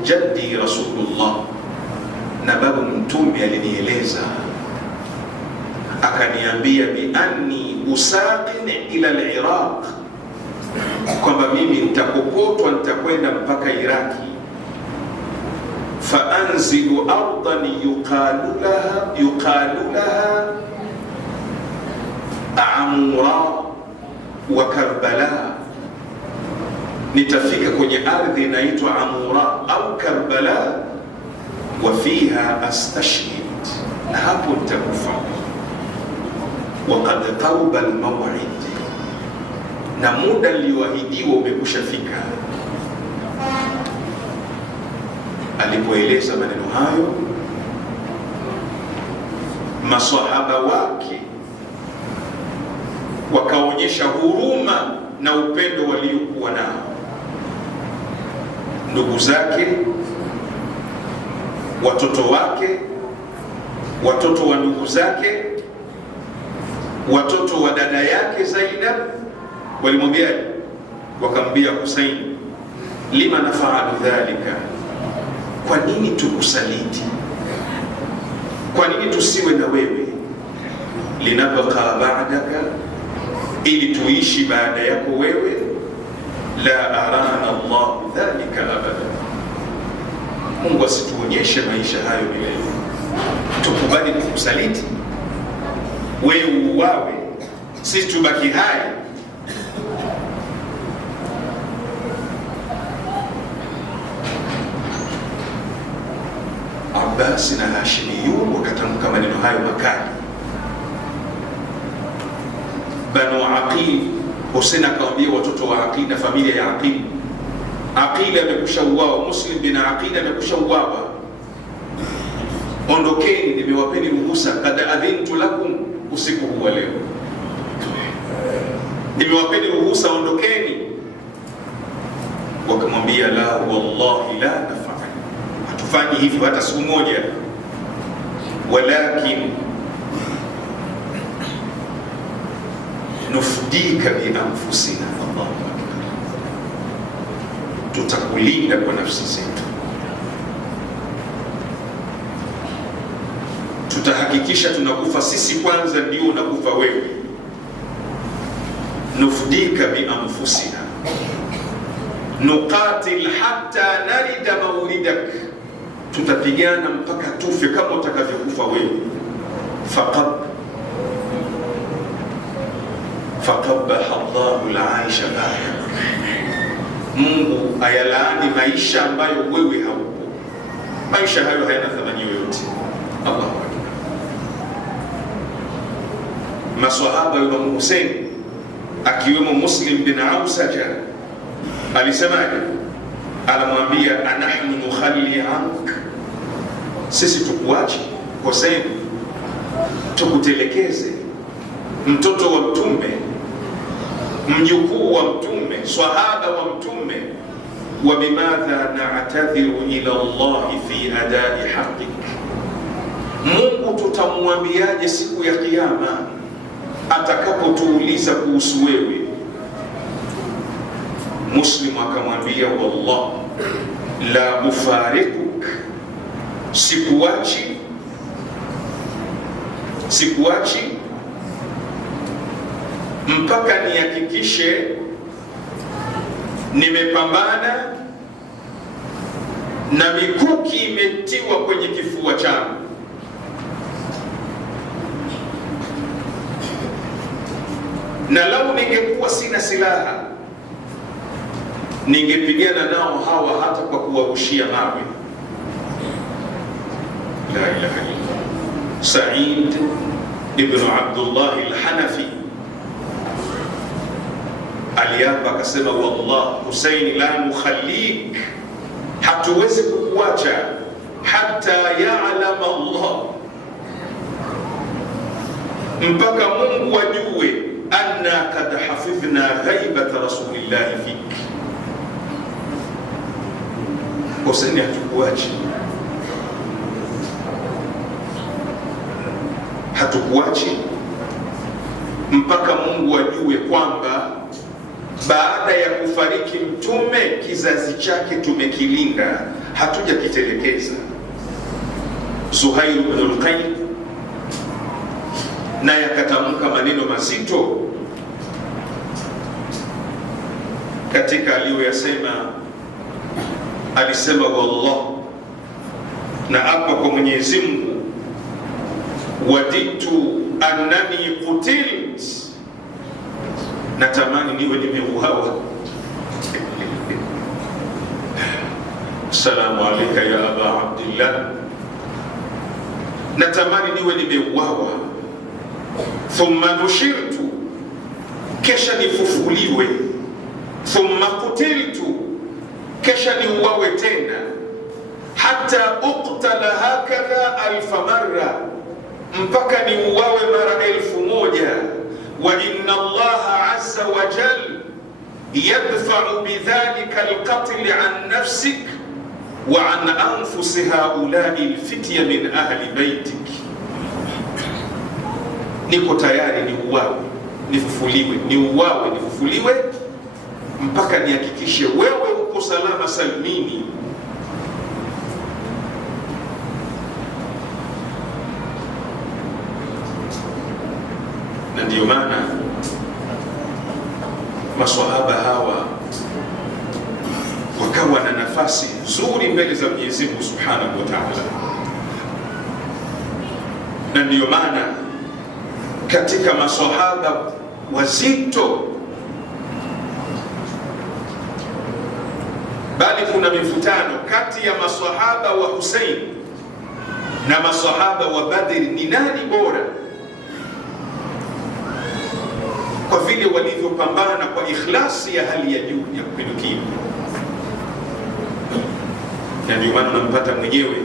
jaddi Rasulullah, na babu mtume alinieleza akaniambia, bi anni usaqin ila al-Iraq, kwamba mimi nitakokotwa nitakwenda mpaka Iraki. faanzilu ardan yuqalu laha Amura wa Karbala, nitafika kwenye ardhi inaitwa Amura au Karbala, wa fiha astashhid, na hapo nitakufa. Waqad qauba almaw'id, na muda nilioahidiwa umekushafika. Alipoeleza maneno hayo, maswahaba wake wakaonyesha huruma na upendo waliokuwa nao. Ndugu zake, watoto wake, watoto wa ndugu zake, watoto wa dada yake Zainab walimwambia, wakamwambia Husain, lima nafaalu dhalika, kwa nini tukusaliti? Kwa nini tusiwe na wewe? Linabqa ba'daka, ili tuishi baada yako wewe. La arana Allah dhalika abada, Mungu asituonyeshe maisha hayo milele. Tukubali kukusaliti wewe, uwawe, sisi tubaki hai. Abbas na Hashimiyun wakatamka maneno hayo makali. Banu Aqil, Hussein akamwambia watoto wa Aqil na familia ya Aqil, Aqil amekusha uwawa, Muslim bin Aqil amekusha uwawa, ondokeni, nimewapeni ruhusa. Kad adhintu lakum, usiku huu leo nimewapeni ruhusa, ondokeni. Wakamwambia la wallahi la naf'al, hatufanyi hivyo hata siku moja. Walakin nufdika bi anfusina, Allahu akbar, tutakulinda kwa nafsi zetu, tutahakikisha tunakufa sisi kwanza, ndio unakufa wewe. Nufdika bi anfusina nuqatil hatta narida maulidak, tutapigana mpaka tufe kama utakavyokufa wewe. Faqabbaha Allahu al-aisha ba'dak, Mungu ayalaani maisha ambayo wewe haupo. Maisha hayo hayana thamani yoyote. Allahu akbar. Maswahaba wa Imam Hussein akiwemo Muslim bin Ausaja alisemaje? Alamwambia, anahnu nukhalli ank, sisi tukuache Hussein, tukutelekeze, mtoto wa Mtume, mjukuu wa Mtume, swahaba wa Mtume. Wa bimadha na'tadhiru ila Allah fi adai haqqik, Mungu tutamwambiaje siku ya Kiyama atakapotuuliza kuhusu wewe? Muslim akamwambia, wallah la ufarikuk, sikuachi mpaka nihakikishe nimepambana na mikuki imetiwa kwenye kifua changu. Na lau ningekuwa sina silaha, ningepigana nao hawa hata kwa kuwarushia mawe. La ilaha illallah. Said ibn Abdullah al-Hanafi aliapa akasema, wallah Husaini, la nukhalik, hatuwezi kukuacha hata ya'lama Allah, mpaka Mungu ajue, anna kad hafidhna ghaibata rasulillahi fik. Husaini, hatukuachi mpaka Mungu ajue kwamba baada ya kufariki Mtume kizazi chake tumekilinda, hatujakitelekeza. Zuhair ibn al-Qayn naye akatamka maneno mazito katika aliyoyasema. Alisema, wallah na hapa kwa Mwenyezi Mungu, waditu annani qutilt, natamani niwe nimeuawa. Assalamu alayka ya aba Abdillah, natamani niwe nimeuawa. Thumma nushirtu, kesha nifufuliwe. Thumma qutiltu, kesha niuawe tena. Hatta uqtala hakadha alfa marra, mpaka niuawe mara 1000. Wa inna Allaha azza wa jal yadfa'u bidhalika alqatl an nafsik wa an anfusi haulai alfitya min ahli baitik. Niko tayari niuawe, nifufuliwe, niuawe, nifufuliwe, mpaka nihakikishe wewe uko salama salmini. Na ndiyo maana maswahaba hawa wakawa na nafasi nzuri mbele za Mwenyezi Mungu Subhanahu wa Ta'ala. Na ndiyo maana katika maswahaba wazito, bali kuna mivutano kati ya maswahaba wa Hussein na maswahaba wa Badr, ni nani bora, kwa vile walivyopambana kwa ikhlasi ya hali ya juu ya kupindukia. Na ndio maana unampata mwenyewe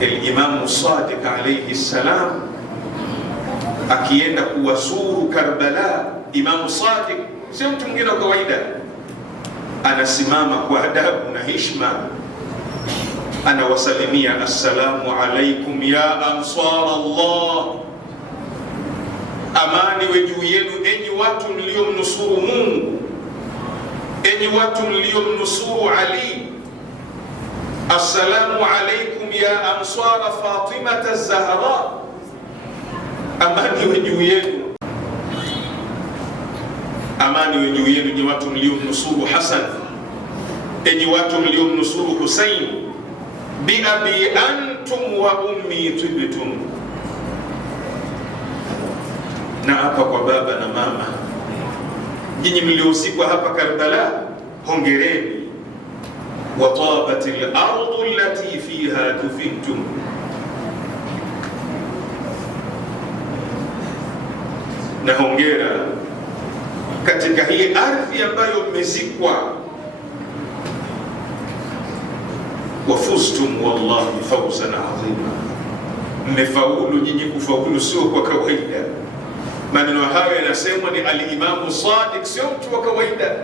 al-Imam Sadiq alayhi salam akienda kuwazuru Karbala. Imam Sadiq sio mtu mwingine wa kawaida, anasimama kwa adabu na heshima, anawasalimia, assalamu alaikum ya ansar Allah, amani we juu yenu enyi watu mliomnusuru Mungu, enyi watu mliomnusuru Ali. Assalamu alaikum ya ansara Fatimata az-Zahra, amani we juu yenu, amani we juu yenu enyi watu mliomnusuru Hasan, enyi watu mliomnusuru Husain. Bi abi antum wa ummi tibtum, na hapa kwa baba na mama, nyinyi mliozikwa hapa Karbala, hongereni. Wa tabat al-ardu allati fiha tufintum, na hongera katika hii ardhi ambayo mmezikwa. Wafuztum wallahi fawzan adhima, mmefaulu nyinyi, kufaulu sio kwa kawaida. Maneno hayo yanasemwa ni al-Imam Sadiq, sio mtu wa kawaida.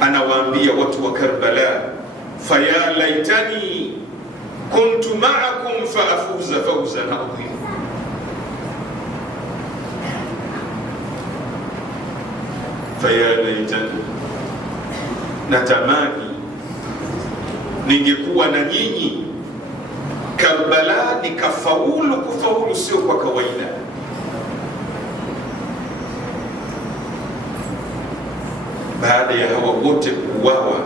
Anawaambia watu wa Karbala, faya laitani kuntu ma'akum fa afuza fawzan adhima. Faya laitani, natamani ningekuwa na nyinyi Karbala, nikafaulu. Kufaulu sio kwa kawaida. Baada ya hawa wote kuuawa,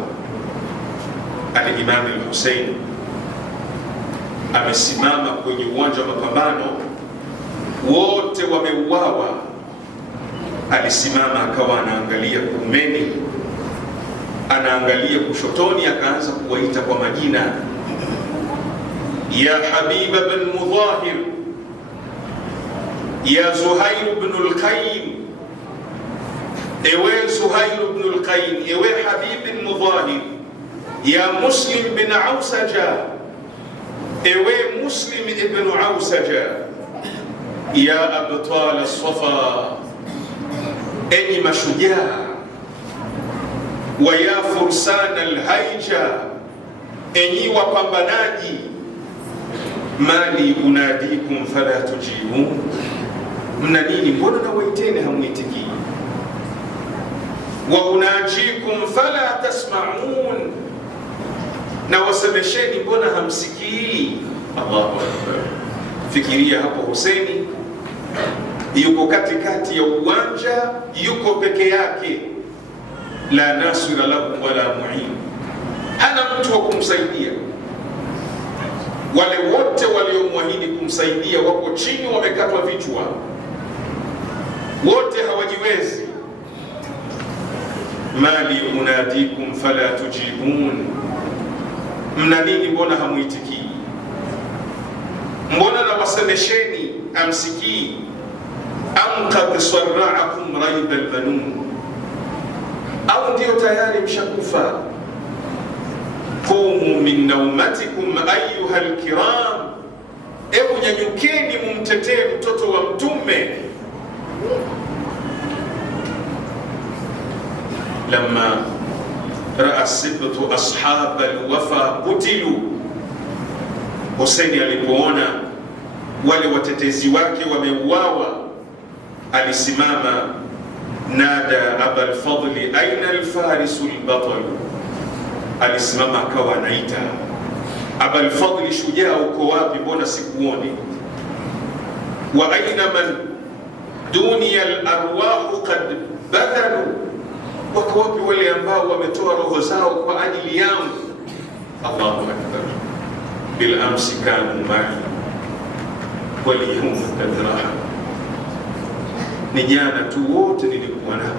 al-Imam al-Hussein amesimama kwenye uwanja wa mapambano, wote wameuawa. Alisimama akawa anaangalia kuumeni, anaangalia kushotoni, akaanza kuwaita kwa majina, ya Habiba bin Mudhahir, ya Zuhair bin al-Qayn, ewe Zuhair bin al-Qayn, ewe Habib bin Mudhahir, ya Muslim bin Ausaja, ewe Muslim ibn Ausaja, ya abtal as-Safa, enyi mashujaa, wa ya fursan al-Haija, enyi wapambanaji. Mali unadikum fala tujibun, mna nini mbona nawaiteni hamwitikii? Wa unajikum fala tasma'un, na wasemesheni mbona hamsikii? Allahu akbar. Fikiria hapo, Husaini yuko katikati ya uwanja, yuko peke yake, la nasira lahu wala mu'in, hana mtu wa kumsaidia. Wale wote waliomwahidi kumsaidia wako chini, wamekatwa vichwa, wote hawajiwezi. Mali unadikum fala tujibun, mna nini mbona hamuitikii? Mbona nawasemesheni amsikii? Am qad sarra'akum rayba albanun, au ndio tayari mshakufa? Qumu min naumatikum ayuha alkiram, ebu nyanyukeni mumtetee mtoto wa Mtume. Lamma raa sibtu ashab alwafa qutilu, Husaini alipoona wale watetezi wake wameuawa, alisimama, nada aba alfadli aina alfarisu albatal, alisimama akawa anaita, aba alfadli, shujaa uko wapi, mbona sikuoni? Wa aina man dunia alarwahu qad badhalu, wako wapi wale ambao wametoa roho zao kwa ajili yangu? Allahu akbar. Bil amsi kanu ma'i wal yawma qad raha, ni jana tu wote nilikuwa nao,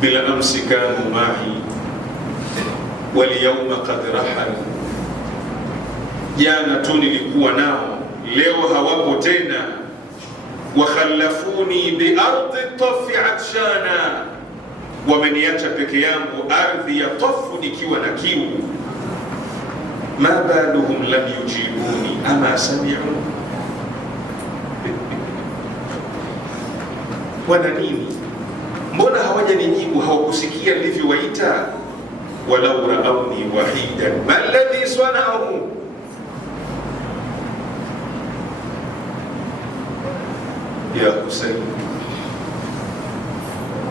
bil amsi kanu ma'i wal yawma qad raha, jana tu nilikuwa nao, leo hawapo tena. Wa khallafuni bi ardi tafi atshana, wameniacha peke yangu ardhi ya Tafu nikiwa na kiu. Ma baluhum lam yujibuni ama sami'u, wana nini? Mbona hawajanijibu, hawakusikia nilivyowaita? Walau ra'awni wahidan ma alladhi sana'u, ya Husayn,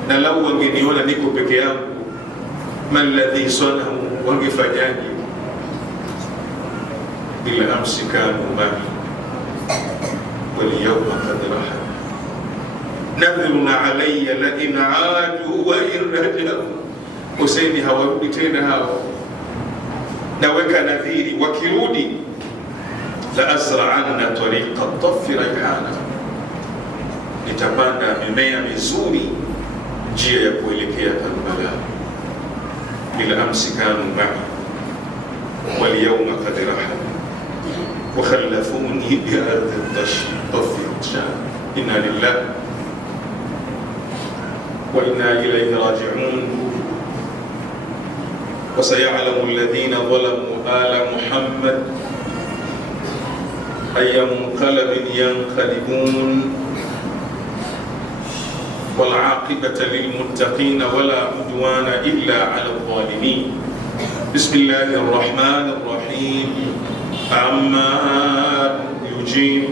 na lau wangeniona niko peke yangu, maladhi sanau, wangefanyaje? Bila amsi kanu ma'i wal yawma qad raha, nadhiruna alayya la in aadu wa in rajau. Husaini hawarudi tena hao, naweka nadhiri, wakirudi la azra'anna tariqa at-tafi rayhana, nitapanda mimea mizuri njia ya kuelekea Karbala. Bila amsi kanu ma'i wal yawma qad raha wa khallafuni bi ardi tafi. Inna lillahi wa inna ilayhi raji'un. Wa sayalamu alladhina zalamu ala Muhammad ayya munqalabin yanqalibun والعاقبة للمتقين ولا عدوان إلا على الظالمين. بسم الله الرحمن الرحيم. أما يجيب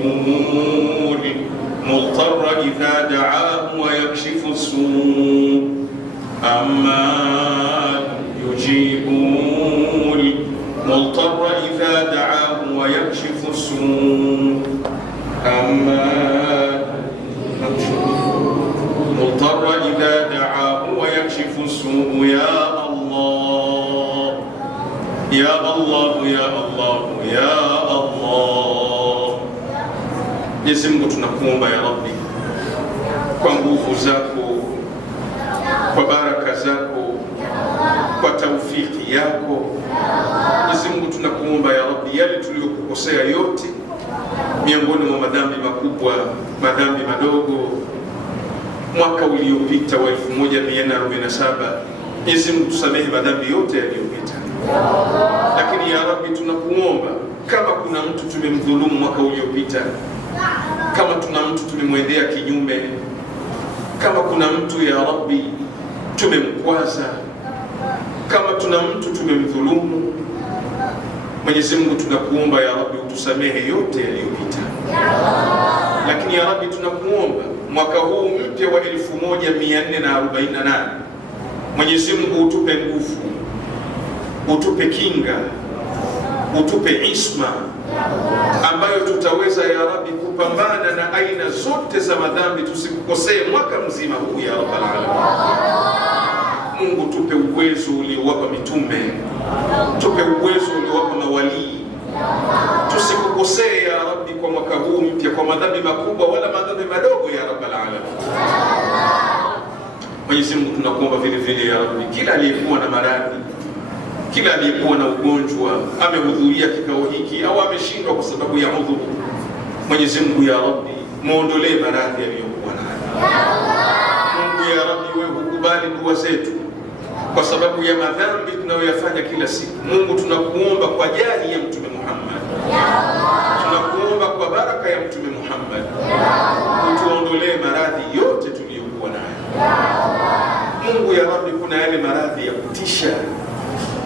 المضطر إذا دعاه ويكشف السوء، أما يجيب المضطر إذا دعاه ويكشف السوء، أما مضطر إذا دعاه ويكشف السوء. يا الله يا الله يا الله يا الله. Mwenyezi Mungu tunakuomba ya Rabbi, kwa nguvu zako, kwa baraka zako, kwa taufiki yako, Mwenyezi Mungu tunakuomba ya Rabbi, yale tuliyokukosea yote miongoni mwa madhambi makubwa, madhambi madogo, mwaka uliopita wa 1447, Mwenyezi Mungu tusamehe madhambi yote yaliyopita. Lakini ya Rabbi tunakuomba, kama kuna mtu tumemdhulumu mwaka uliopita, kama tuna mtu tumemwendea kinyume, kama kuna mtu ya Rabbi tumemkwaza, kama tuna mtu tumemdhulumu, Mwenyezi Mungu tunakuomba ya Rabbi utusamehe yote yaliyopita. Lakini ya Rabbi tunakuomba, mwaka huu mpya wa 1448, Mwenyezi Mungu utupe nguvu, utupe kinga, utupe isma ambayo tutaweza ya Rabbi kupambana na aina zote za madhambi, tusikukosee mwaka mzima huu ya Rabbal Alamin. Mungu tupe uwezo uliowapa mitume, tupe uwezo uliowapa mawalii, tusikukosee ya Rabbi kwa mwaka huu mpya kwa madhambi makubwa wala madhambi madogo ya Rabbal alamin. Mwenyezi Mungu tunakuomba vile vile ya Rabbi, kila aliyekuwa na maradhi, kila aliyekuwa na ugonjwa, amehudhuria kikao hiki au ameshindwa kwa sababu ya udhuru, Mwenyezi Mungu ya Rabbi muondolee maradhi aliyokuwa nayo. Mungu ya Rabbi, wewe hukubali dua zetu kwa sababu ya madhambi tunayoyafanya kila siku. Mungu tunakuomba kwa jahi ya Mtume Muhammad, tunakuomba kwa baraka ya Mtume Muhammad, utuondolee maradhi yote tuliyokuwa nayo. Mungu ya Rabbi, kuna yale maradhi ya kutisha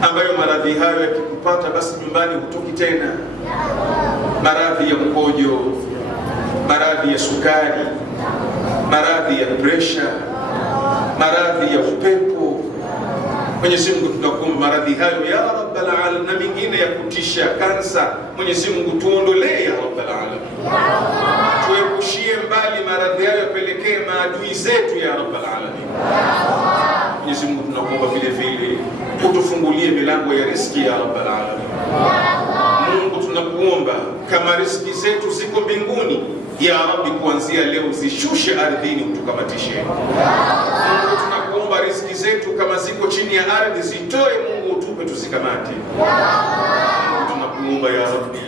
ambayo maradhi hayo yakikupata basi nyumbani hutoki tena. Maradhi ya mkojo, maradhi ya sukari, maradhi ya presha, maradhi ya upepo. Mwenyezi Mungu tunakuomba maradhi hayo ya Rabbal alamin, na mingine ya kutisha, kansa, Mwenyezi Mungu tuondolee ya Rabbal alamin. Tuepushie mbali maradhi hayo, yapelekee maadui zetu ya Rabbal alamin. Mwenyezi Mungu tunakuomba vile vile utufungulie milango ya riziki ya Rabbal alamin. Mungu tunakuomba kama riziki zetu ziko mbinguni, ya Rabbi kuanzia leo zishushe ardhini utukamatishe. Mungu tunakuomba riziki zetu kama ziko chini ya ardhi zitoe, Mungu utupe tuzikamate. Mungu tunakuomba ya Rabbi,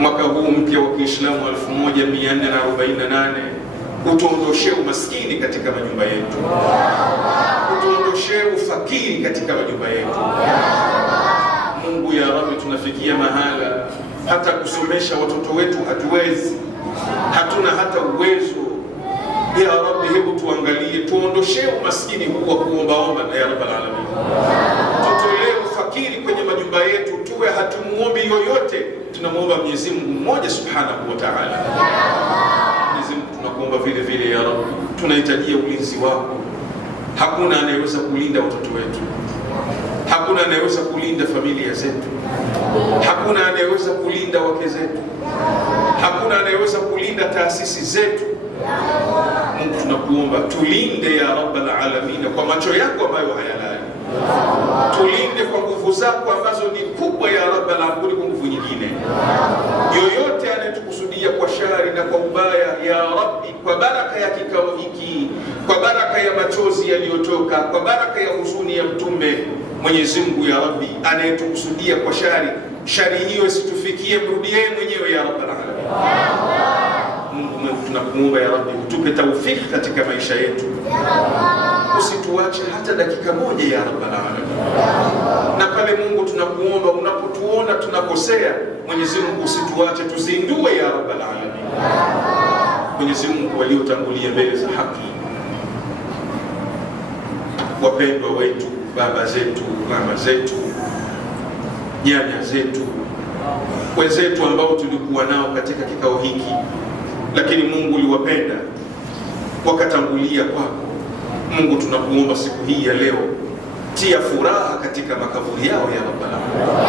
mwaka huu mpya wa Kiislamu 1448 utuondoshee umaskini katika majumba yetu, utuondoshee ufakiri katika majumba yetu. Mungu ya Rabbi, tunafikia mahala hata kusomesha watoto wetu hatuwezi, hatuna hata uwezo. Ya Rabbi, hebu tuangalie, tuondoshee umaskini huu wa kuombaomba ya Rabbal alamin. Tutolee ufakiri kwenye majumba yetu, tuwe hatumuombi yoyote, tunamuomba Mwenyezi Mungu mmoja subhanahu wa ta'ala. Mwenyezi Mungu tunakuomba vile vile ya Rabbi, tunahitajia ulinzi wako. Hakuna anayeweza kulinda watoto wetu, hakuna anayeweza kulinda familia zetu, hakuna anayeweza kulinda wake zetu, hakuna anayeweza kulinda taasisi zetu. Mungu tunakuomba tulinde ya Rabbal alamin kwa macho yako ambayo hayalali, tulinde kwa nguvu zako ambazo ni kubwa ya Rabbal alamin kwa nguvu nyingine. Yoyote anayetukusudia kwa shari na kwa ubaya ya Rabbi, kwa baraka ya kikao hiki, kwa baraka ya machozi yaliyotoka, kwa baraka ya huzuni ya Mtume, Mwenyezi Mungu ya Rabbi, anayetukusudia kwa shari, shari hiyo isitufikie, mrudie mwenyewe ya Rabbal alamin. Mungu tunakuomba ya Rabbi, utupe taufiki katika maisha yetu, usituache hata dakika moja ya Rabbal alamin. Na pale Mungu tunakuomba, unapotuona tunakosea, Mwenyezi Mungu usituache, tuzindue ya Rabbal alamin. Mwenyezi Mungu, waliotangulia mbele za haki, wapendwa wetu, baba zetu, mama zetu, nyanya zetu, wenzetu ambao tulikuwa nao katika kikao hiki, lakini Mungu uliwapenda wakatangulia kwako. Mungu tunakuomba siku hii ya leo, tia furaha katika makaburi yao ya Rabbal alamin.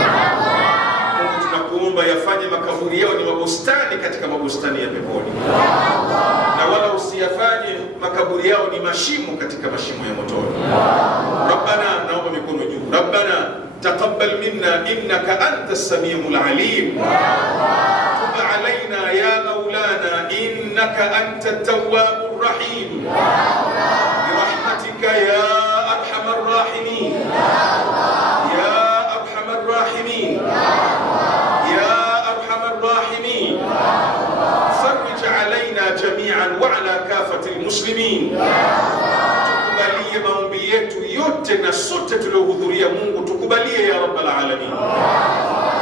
Mungu tunakuomba yafanye makaburi yao ni mabustani katika mabustani ya peponi, na wala usiyafanye makaburi yao ni mashimo katika mashimo ya motoni. Rabbana, naomba mikono juu. Rabbana taqabbal minna innaka antas samiul alim. Tub alaina ya maulana innaka antat tawwabur rahim. Birahmatika ya arhamar rahimin, ya arhamar rahimin, ya arhamar rahimin. Farij alaina jami'an wa ala kafati almuslimin. Tukubalie maombi yetu yote na sote tuliohudhuria, Mungu tukubalie ya Rabbal alamin.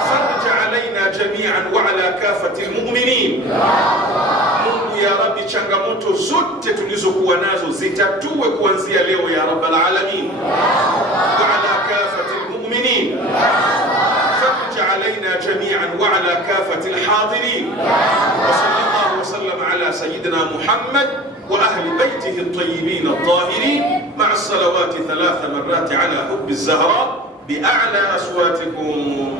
Farij alaina jami'an wa ala kafati almu'minin. Mungu ya Rabbi, changamoto zote tulizokuwa nazo zitatue kuanzia leo ya Rabbal alamin, wa ala kafati almu'minin. Farij alaina jami'an wa ala kafati alhadirin. Wa sallallahu wa sallam ala sayyidina Muhammad وأهل بيته الطيبين الطاهرين مع الصلوات 3 مرات على حب الزهراء بأعلى أصواتكم.